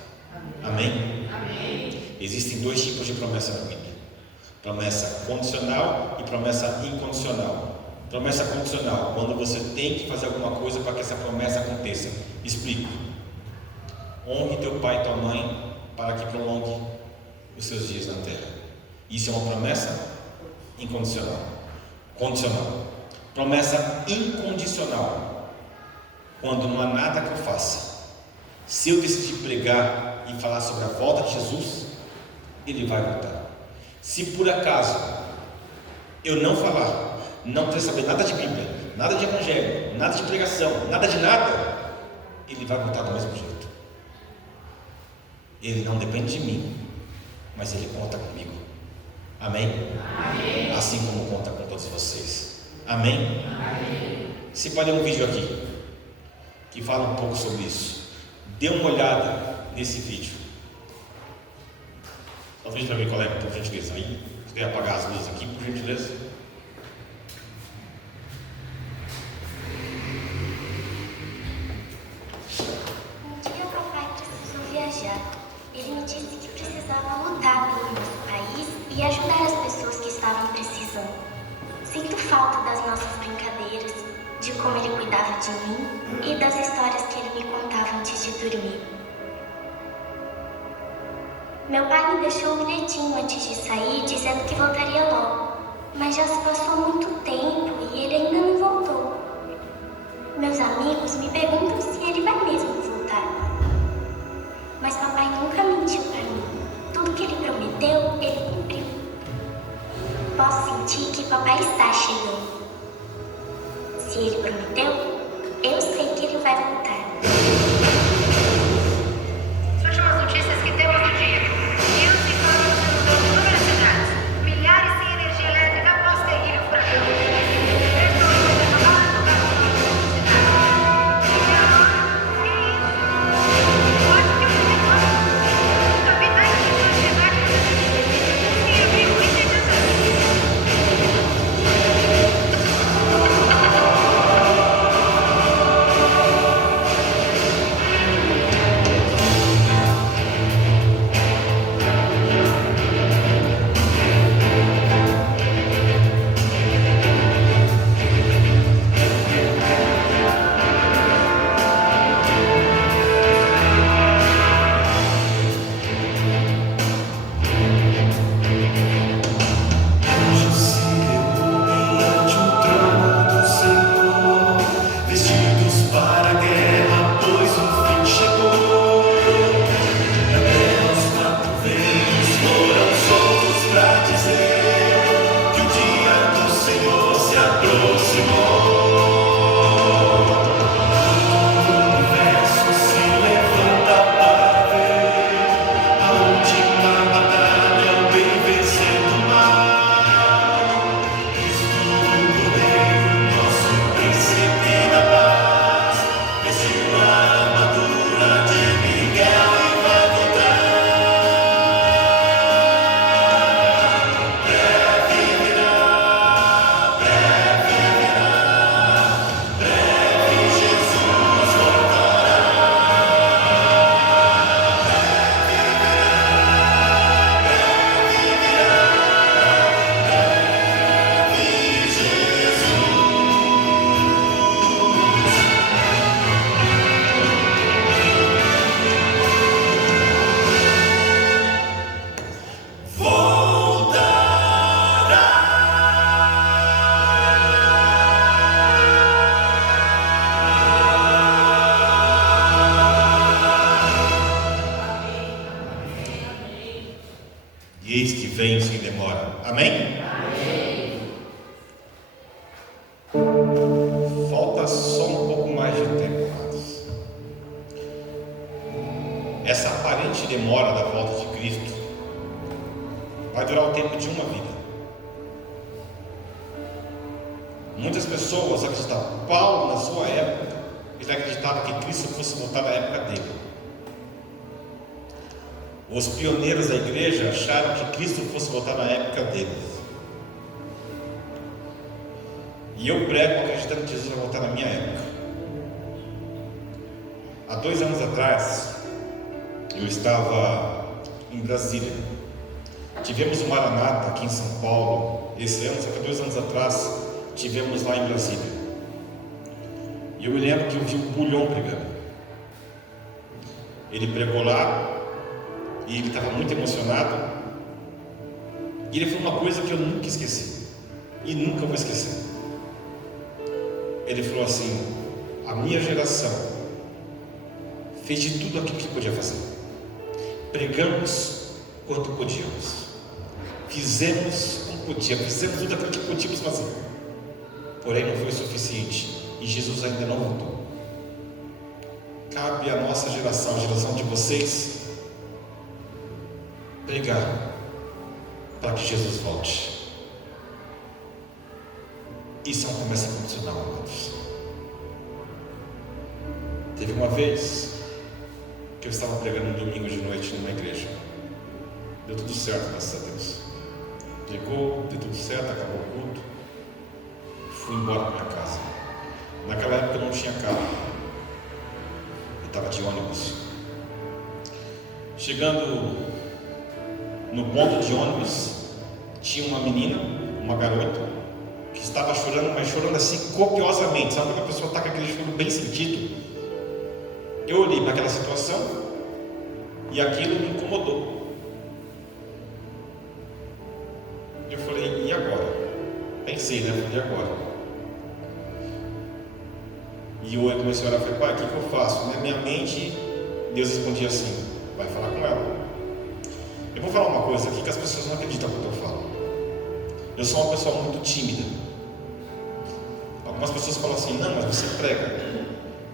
Amém? Amém? Existem dois tipos de promessa na Bíblia: promessa condicional e promessa incondicional. Promessa condicional, quando você tem que fazer alguma coisa para que essa promessa aconteça. Explico: honre teu pai e tua mãe para que prolongue os seus dias na terra. Isso é uma promessa incondicional. Condicional. Promessa incondicional, quando não há nada que eu faça. Se eu decidir pregar e falar sobre a volta de Jesus, Ele vai voltar. Se por acaso eu não falar, não querer saber nada de Bíblia, nada de Evangelho, nada de pregação, nada de nada, Ele vai voltar do mesmo jeito. Ele não depende de mim, mas Ele conta comigo. Amém? Amém. Assim como conta com todos vocês. Amém? Amém. Separei um vídeo aqui que fala um pouco sobre isso. Dê uma olhada nesse vídeo. Dá um vídeo para mim, colega, por gentileza. Aí, se quiser apagar as luzes aqui, por gentileza. Um dia o papai precisou viajar. Ele me disse que precisava lutar pelo nosso país e ajudar as pessoas que estavam precisando. Sinto falta das nossas brincadeiras, de como ele cuidava de mim e das histórias que ele me contava antes de dormir. Meu pai me deixou um bilhetinho antes de sair dizendo que voltaria logo, mas já se passou muito tempo e ele ainda não voltou. Meus amigos me perguntam se ele vai mesmo voltar. Mas papai nunca mentiu pra mim. Tudo que ele prometeu, ele cumpriu. Posso sentir que papai está chegando. Se ele prometeu, eu sei que ele vai voltar. As últimas notícias que temos no dia. Rios e córregos inundando inúmeras cidades. Milhares sem energia elétrica após terrível furacão. Pessoas acabaram de tocar no cidade. E eis que venho sem demora. Amém? Falta só um pouco mais de tempo, amados. Essa aparente demora da volta de Cristo vai durar o tempo de uma vida. Muitas pessoas acreditavam. Paulo, na sua época, ele acreditava que Cristo fosse voltar na época dele. Os pioneiros da igreja acharam que Cristo fosse voltar na época deles. E eu prego acreditando que Jesus vai voltar na minha época. Há 2 anos atrás, eu estava em Brasília. Tivemos o Maranata aqui em São Paulo esse ano, só que 2 anos atrás tivemos lá em Brasília. E eu me lembro que eu vi o Bulhão pregando. Ele pregou lá e ele estava muito emocionado. E ele falou uma coisa que eu nunca esqueci e nunca vou esquecer. Ele falou assim: a minha geração fez de tudo aquilo que podia fazer. Pregamos quanto podíamos, fizemos como podíamos, fizemos tudo aquilo que podíamos fazer. Porém não foi o suficiente e Jesus ainda não voltou. Cabe à nossa geração, a geração de vocês, pregar para que Jesus volte. Isso é uma promessa condicional, amados. Teve uma vez que eu estava pregando um domingo de noite numa igreja. Deu tudo certo, graças a Deus. Pregou, deu tudo certo, acabou o culto. Fui embora para minha casa. Naquela época eu não tinha carro. Eu estava de ônibus. Chegando no ponto de ônibus, tinha uma menina, uma garota, que estava chorando, mas chorando assim copiosamente. Sabe quando a pessoa está com aquele choro bem sentido? Eu olhei para aquela situação e aquilo me incomodou. Eu falei: e agora? Pensei, né? Falei: e agora? E eu comecei a orar, falei: pai, o que eu faço? Na minha mente, Deus respondia assim: vai falar com ela. Eu vou falar uma coisa aqui que as pessoas não acreditam quando eu falo. Eu sou uma pessoa muito tímida. Algumas pessoas falam assim: não, mas você prega.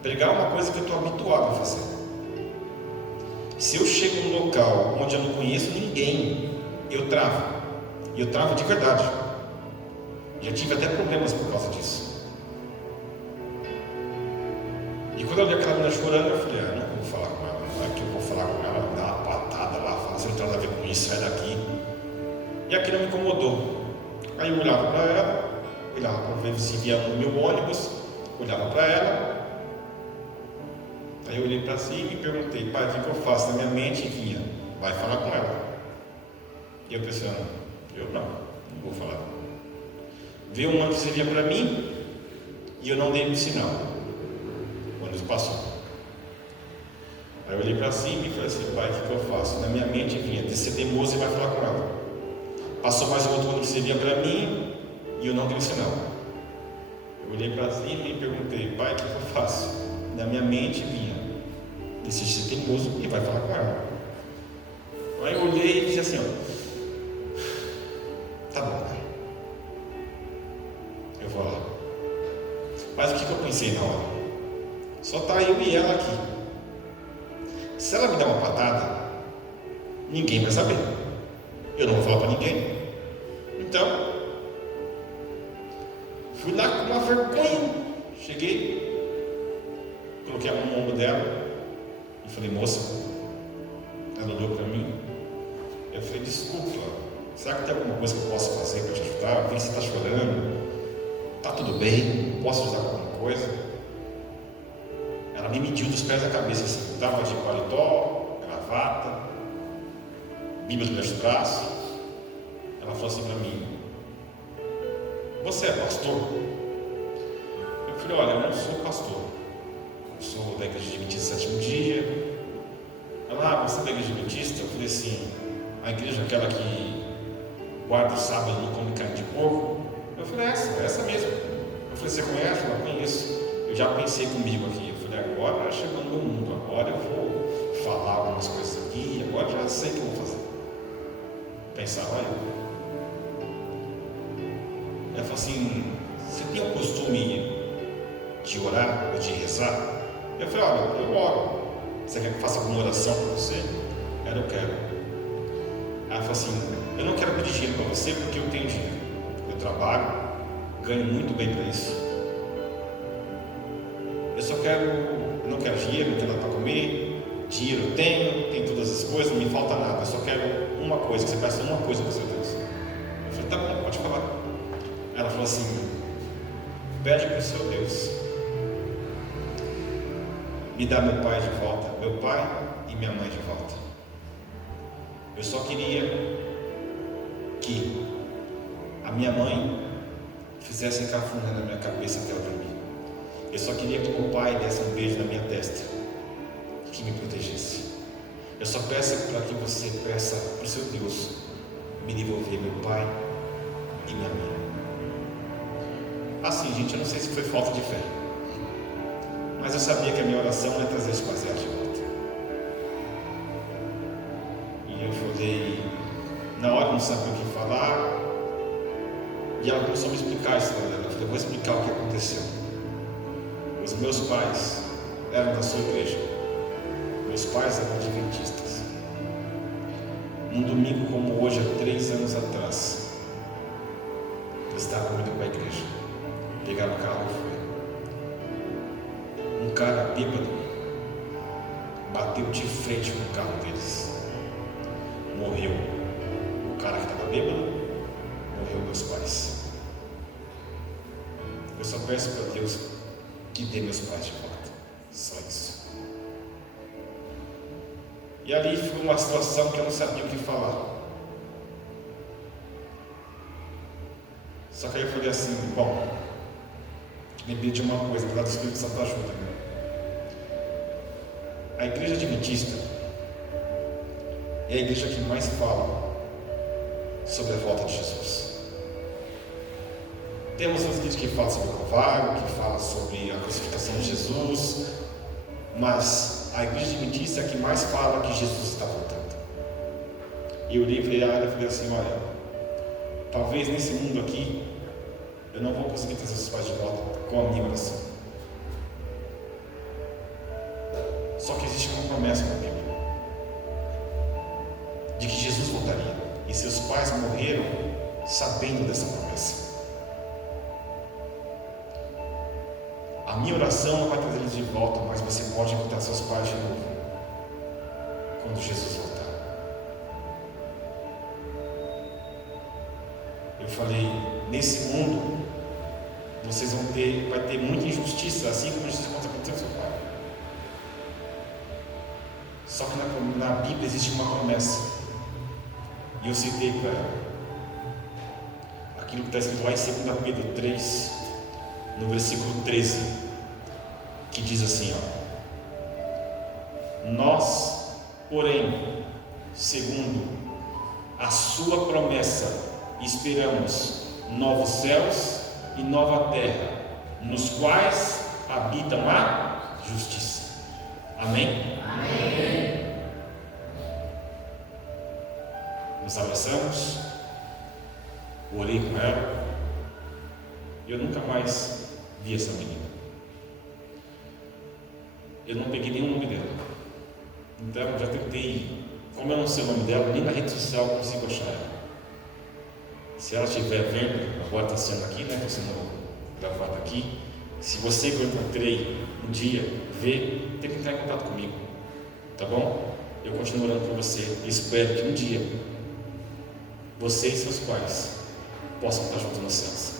Pregar é uma coisa que eu estou habituado a fazer. Se eu chego num local onde eu não conheço ninguém, eu travo. E eu travo de verdade. Já tive até problemas por causa disso. E quando eu olhei aquela menina chorando, eu falei: não vou falar com ela. Não é que eu vou falar com ela, dar uma patada lá, falar: você não tem nada a ver com isso, sai daqui. E aquilo me incomodou. Aí eu olhava para ela, olhava para ver se via no meu ônibus, olhava para ela. Aí eu olhei para cima e perguntei: pai, o que eu faço? Na minha mente vinha: vai falar com ela. E eu pensando: eu não vou falar. Veio um ônibus que via para mim e eu não dei o sinal. O ônibus passou. Aí eu olhei para cima e falei assim: pai, o que eu faço? Na minha mente vinha: descer teimoso e vai falar com ela. Passou mais um outro ônibus que via para mim e eu não dei o sinal. Eu olhei para cima e perguntei: pai, o que eu faço? Na minha mente vinha: decide ser teimoso e vai falar com ela. Aí eu olhei e disse assim: ó, tá bom, né? Eu vou lá. Mas o que eu pensei na hora? Só tá eu e ela aqui. Se ela me der uma patada, ninguém vai saber. Eu não vou falar para ninguém. Então, fui lá com uma vergonha. Cheguei, coloquei a mão no ombro dela e falei: moça, ela olhou para mim. Eu falei: desculpa, será que tem alguma coisa que eu possa fazer para te ajudar? Eu vi que você está chorando, está tudo bem, posso ajudar com alguma coisa? Ela me mediu dos pés à cabeça, assim, estava de paletó, gravata, Bíblia debaixo do braço. Ela falou assim para mim: você é pastor? Eu falei: olha, eu não sou pastor, eu sou da igreja adventista do sétimo dia. Ela: você é da igreja adventista? Eu falei assim: a igreja aquela que guarda o sábado e não come carne de porco? Eu falei: essa mesmo. Eu falei: você conhece? Ela: conheço. Eu já pensei comigo aqui. Eu falei: agora chegou no meu mundo, agora eu vou falar algumas coisas aqui, agora já sei o que eu vou fazer. Pensava eu. Ela falou assim: você tem o costume de orar ou de rezar? Eu falei: olha, eu oro. Você quer que eu faça alguma oração para você? Eu quero. Ela falou assim: eu não quero pedir dinheiro para você porque eu tenho dinheiro. Eu trabalho, ganho muito bem para isso. Eu não quero dinheiro, não quero nada para comer. Dinheiro eu tenho todas as coisas, não me falta nada. Eu só quero uma coisa, que você peça uma coisa para o seu Deus. Eu falei: tá bom, pode falar. Ela falou assim: pede para o seu Deus me dar meu pai de volta, meu pai e minha mãe de volta. Eu só queria que a minha mãe fizesse um cafuné na minha cabeça até eu dormir. Eu só queria que meu pai desse um beijo na minha testa, que me protegesse. Eu só peço para que você peça para o seu Deus me devolver meu pai e minha mãe. Assim, gente, eu não sei se foi falta de fé, mas eu sabia que a minha oração ia trazer os pais dela de volta. E eu falei, na hora eu não sabia o que falar, e ela começou a me explicar a história dela. Eu falei: eu vou explicar o que aconteceu. Os meus pais eram da sua igreja, meus pais eram adventistas. Num domingo como hoje, há 3 anos atrás, eu estava indo para a igreja, pegaram o carro e foi. Um cara bêbado bateu de frente no carro deles, morreu o cara que estava bêbado, morreu meus pais. Eu só peço para Deus que dê meus pais de volta, só isso. E ali foi uma situação que eu não sabia o que falar. Só que aí eu falei assim: bom, lembrei de uma coisa, apesar do Espírito Santo ajuda, né? A igreja adventista é a igreja que mais fala sobre a volta de Jesus. Temos uns livros que falam sobre o Calvário, que falam sobre a crucificação de Jesus, mas a igreja adventista é a que mais fala que Jesus está voltando. E eu olhei para ela e falei assim: olha, talvez nesse mundo aqui eu não vou conseguir trazer os pais de volta com a minha oração. Só que existe uma promessa na Bíblia de que Jesus voltaria, e seus pais morreram sabendo dessa promessa. A minha oração não vai trazer eles de volta, mas você pode encontrar seus pais de novo quando Jesus voltar. Eu falei: nesse mundo vocês vai ter muita injustiça, assim como Jesus aconteceu com seu pai. Só que na Bíblia existe uma promessa, e eu citei para ela aquilo que está escrito lá em 2 Pedro 3, no versículo 13, que diz assim: nós, porém, segundo a sua promessa, esperamos novos céus e nova terra, nos quais habitam a justiça. Amém? Amém. Nos abraçamos, orei com ela, e eu nunca mais vi essa menina. Eu não peguei nenhum nome dela, então já tentei, como eu não sei o nome dela, nem na rede social eu consigo achar ela. Se ela estiver vendo, agora está sendo aqui, né? Está sendo gravado aqui. Se você que eu encontrei um dia ver, tem que entrar em contato comigo, tá bom? Eu continuo orando por você e espero que um dia você e seus pais possam estar juntos nos céus.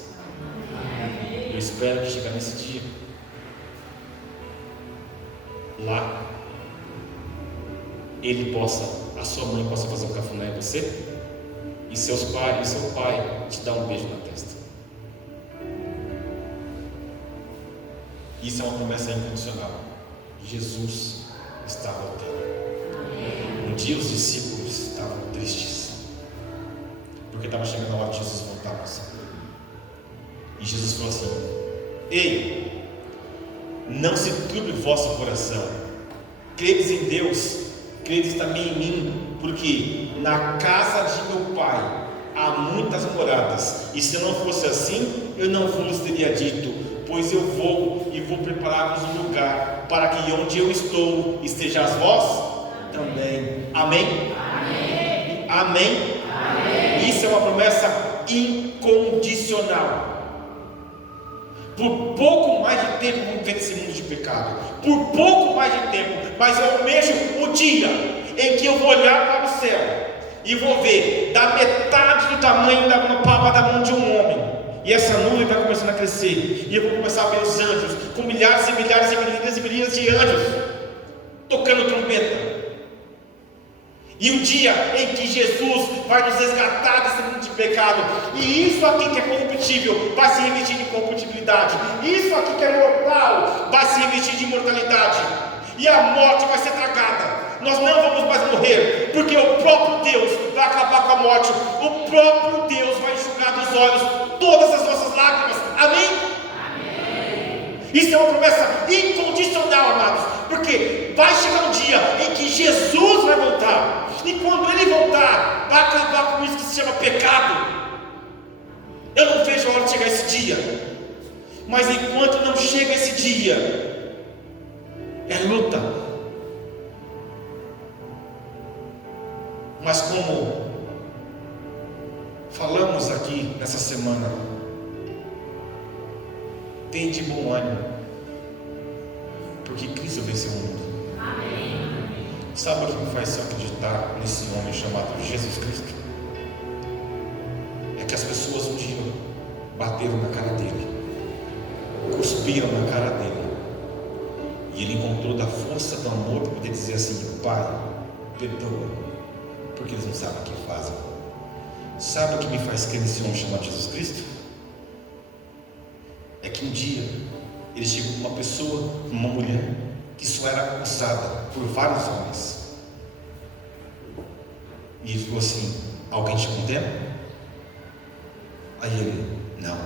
Eu espero que chegar nesse dia, lá, a sua mãe possa fazer um cafuné em você e seu pai te dar um beijo na testa. Isso é uma promessa incondicional. Jesus está voltando. Um dia os discípulos estavam tristes, porque estava chegando a hora de Jesus voltar para o céu. E Jesus falou assim: ei, não se turbe o vosso coração, credes em Deus, credes também em mim, porque na casa de meu Pai há muitas moradas, e se não fosse assim, eu não vos teria dito, pois eu vou e vou preparar-vos um lugar, para que onde eu estou estejais vós também. Amém? Amém? Amém? Amém. Isso é uma promessa incondicional. Por pouco mais de tempo vamos viver nesse mundo de pecado, por pouco mais de tempo, mas eu almejo o dia em que eu vou olhar para o céu e vou ver da metade do tamanho da palma da mão de um homem, e essa nuvem vai começando a crescer, e eu vou começar a ver os anjos com milhares e milhares e milhares e milhares de anjos tocando trombeta. E o dia em que Jesus vai nos resgatar desse mundo de pecado, e isso aqui que é corruptível vai se revestir de corruptibilidade, isso aqui que é mortal vai se revestir de imortalidade, e a morte vai ser tragada. Nós não vamos mais morrer, porque o próprio Deus vai acabar com a morte, o próprio Deus vai enxugar dos olhos todas as nossas lágrimas. Amém? Amém. Isso é uma promessa incondicional, amados, porque vai chegar um dia em que Jesus vai voltar, e quando Ele voltar, vai acabar com isso que se chama pecado. Eu não vejo a hora de chegar esse dia, mas enquanto não chega esse dia, é luta. Mas como falamos aqui nessa semana, tem de bom ânimo, porque Cristo venceu o mundo. Amém. Sabe o que me faz acreditar nesse homem chamado Jesus Cristo? É que as pessoas um dia bateram na cara dele, cuspiram na cara dele, e ele encontrou da força do amor para poder dizer assim: Pai, perdoa, porque eles não sabem o que fazem. Sabe o que me faz crer nesse homem chamado Jesus Cristo? É que um dia ele chegou com uma pessoa, uma mulher, que só era acusada por vários homens, e ele falou assim: alguém te condena? Aí ele: não.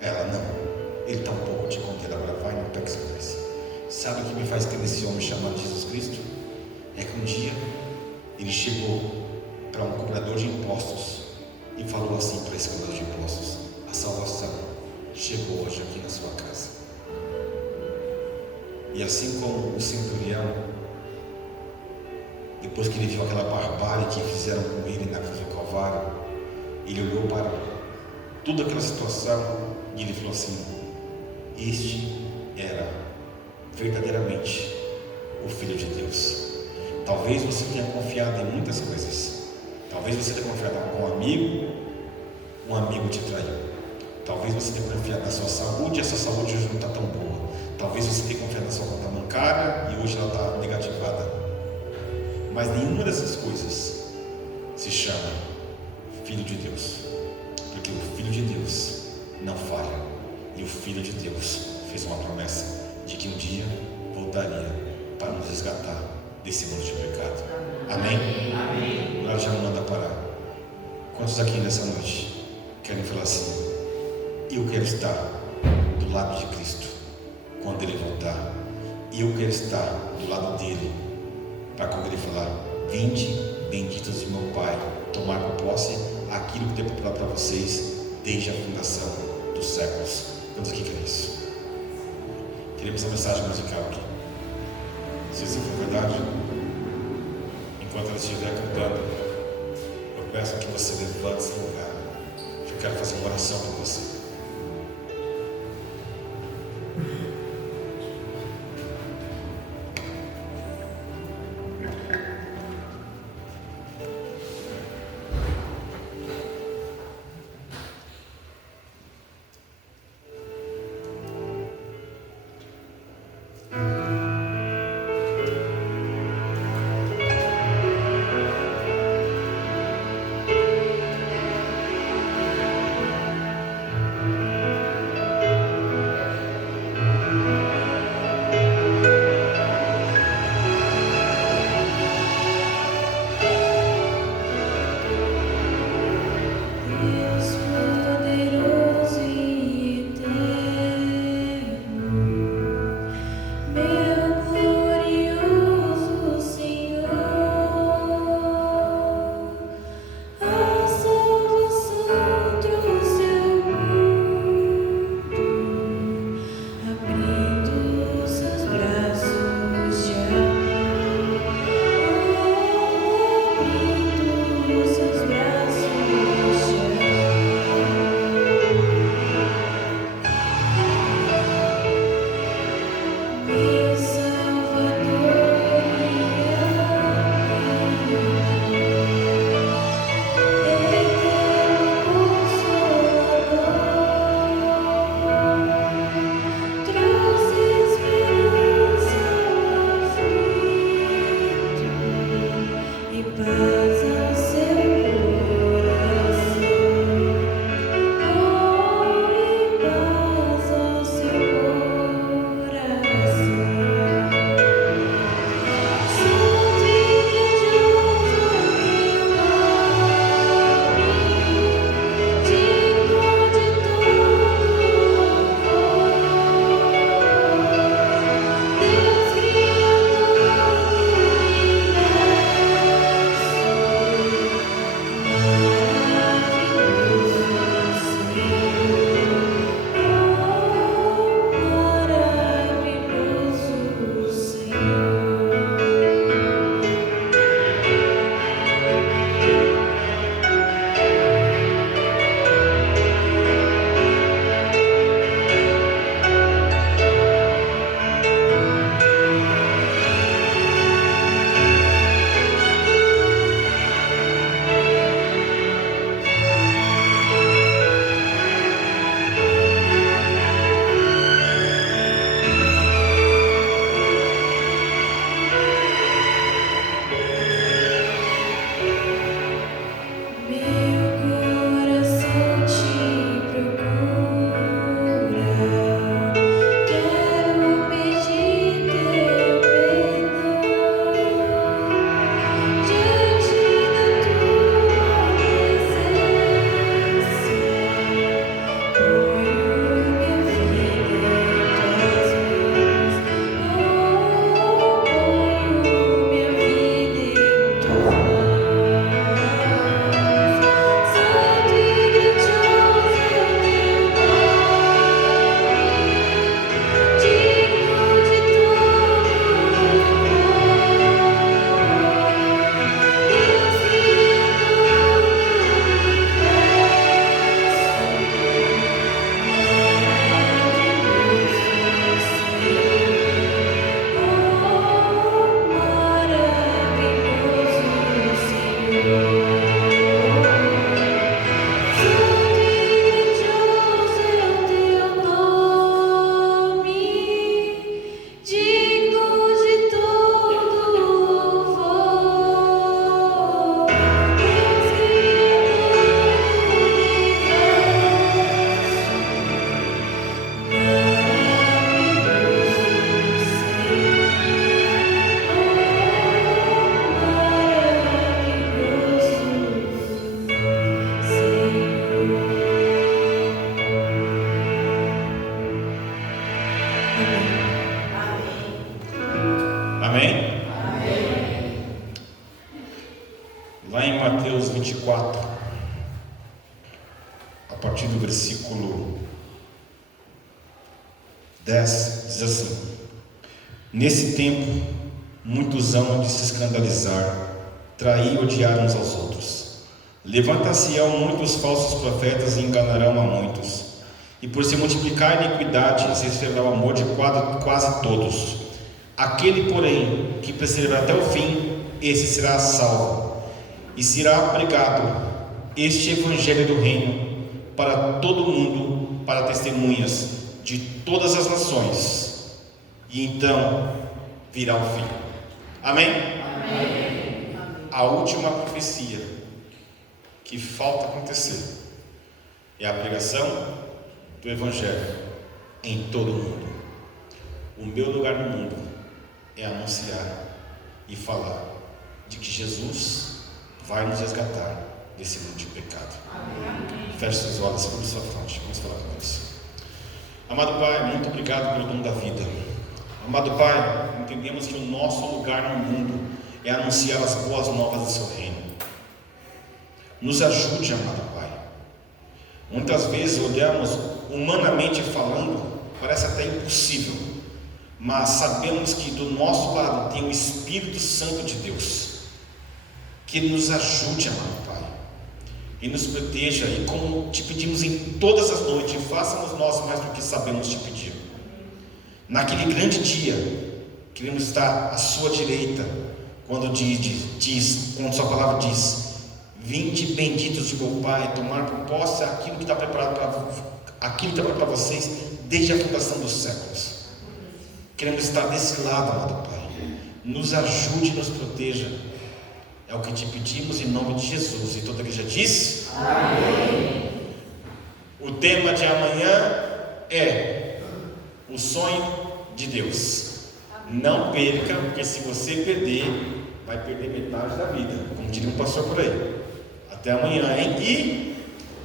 Ela: não. Ele: tampouco te condena, agora vai, não pegue mais. Sabe o que me faz crer nesse homem chamado Jesus Cristo? É que um dia ele chegou para um cobrador de impostos e falou assim para esse cobrador de impostos: a salvação chegou hoje aqui na sua casa. E assim como o centurião, depois que ele viu aquela barbárie que fizeram com ele na cruz do Calvário, ele olhou para toda aquela situação e ele falou assim: este era verdadeiramente o Filho de Deus. Talvez você tenha confiado em muitas coisas. Talvez você tenha confiado em um amigo te traiu. Talvez você tenha confiado na sua saúde e essa saúde hoje não está tão boa. Talvez você tenha confiado na sua conta bancária e hoje ela está negativada. Mas nenhuma dessas coisas se chama Filho de Deus, porque o Filho de Deus não falha, e o Filho de Deus fez uma promessa de que um dia voltaria para nos resgatar desse mundo de pecado. Amém? Amém. Agora já não manda parar. Quantos aqui nessa noite querem falar assim: eu quero estar do lado de Cristo quando Ele voltar, e eu quero estar do lado dele para quando Ele falar: vinde, benditos de meu Pai, tomar por posse aquilo que tem preparado para vocês desde a fundação dos séculos. Quantos aqui querem isso? Queremos essa mensagem musical aqui. Se isso for verdade, enquanto ela estiver cantando, eu peço que você levante seu lugar. Eu quero fazer uma oração para você. Lá em Mateus 24, a partir do versículo 10, diz assim: Nesse tempo, muitos hão de se escandalizar, trair e odiar uns aos outros. Levantar-se-ão muitos falsos profetas e enganarão a muitos. E por se multiplicar a iniquidade, se esfriará o amor de quase todos. Aquele, porém, que perseverar até o fim, esse será salvo. E será pregado este evangelho do reino para todo mundo, para testemunhas de todas as nações. E então virá o fim. Amém? Amém. A última profecia que falta acontecer é a pregação do evangelho em todo o mundo. O meu lugar no mundo é anunciar e falar de que Jesus vai nos resgatar desse mundo de pecado. Amém. Feche seus olhos, por sua fronte. Vamos falar com Deus. Amado Pai, muito obrigado pelo dom da vida. Amado Pai, entendemos que o nosso lugar no mundo é anunciar as boas novas do seu reino. Nos ajude, amado Pai. Muitas vezes olhamos, humanamente falando, parece até impossível, mas sabemos que do nosso lado tem o Espírito Santo de Deus, que nos ajude, amado Pai, e nos proteja, e como te pedimos em todas as noites, faça-nos nós mais do que sabemos te pedir. Naquele grande dia, queremos estar à sua direita, quando quando sua palavra diz: vinde benditos de meu Pai, tomar por posse aquilo que está preparado para vocês desde a fundação dos séculos. Queremos estar desse lado, amado Pai. Nos ajude e nos proteja. É o que te pedimos em nome de Jesus. E toda a igreja diz: amém. O tema de amanhã é o sonho de Deus. Não perca, porque se você perder, vai perder metade da vida, como diria um pastor por aí. Até amanhã, hein? E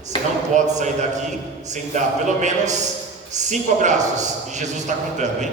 você não pode sair daqui sem dar pelo menos 5 abraços. E Jesus está contando, hein?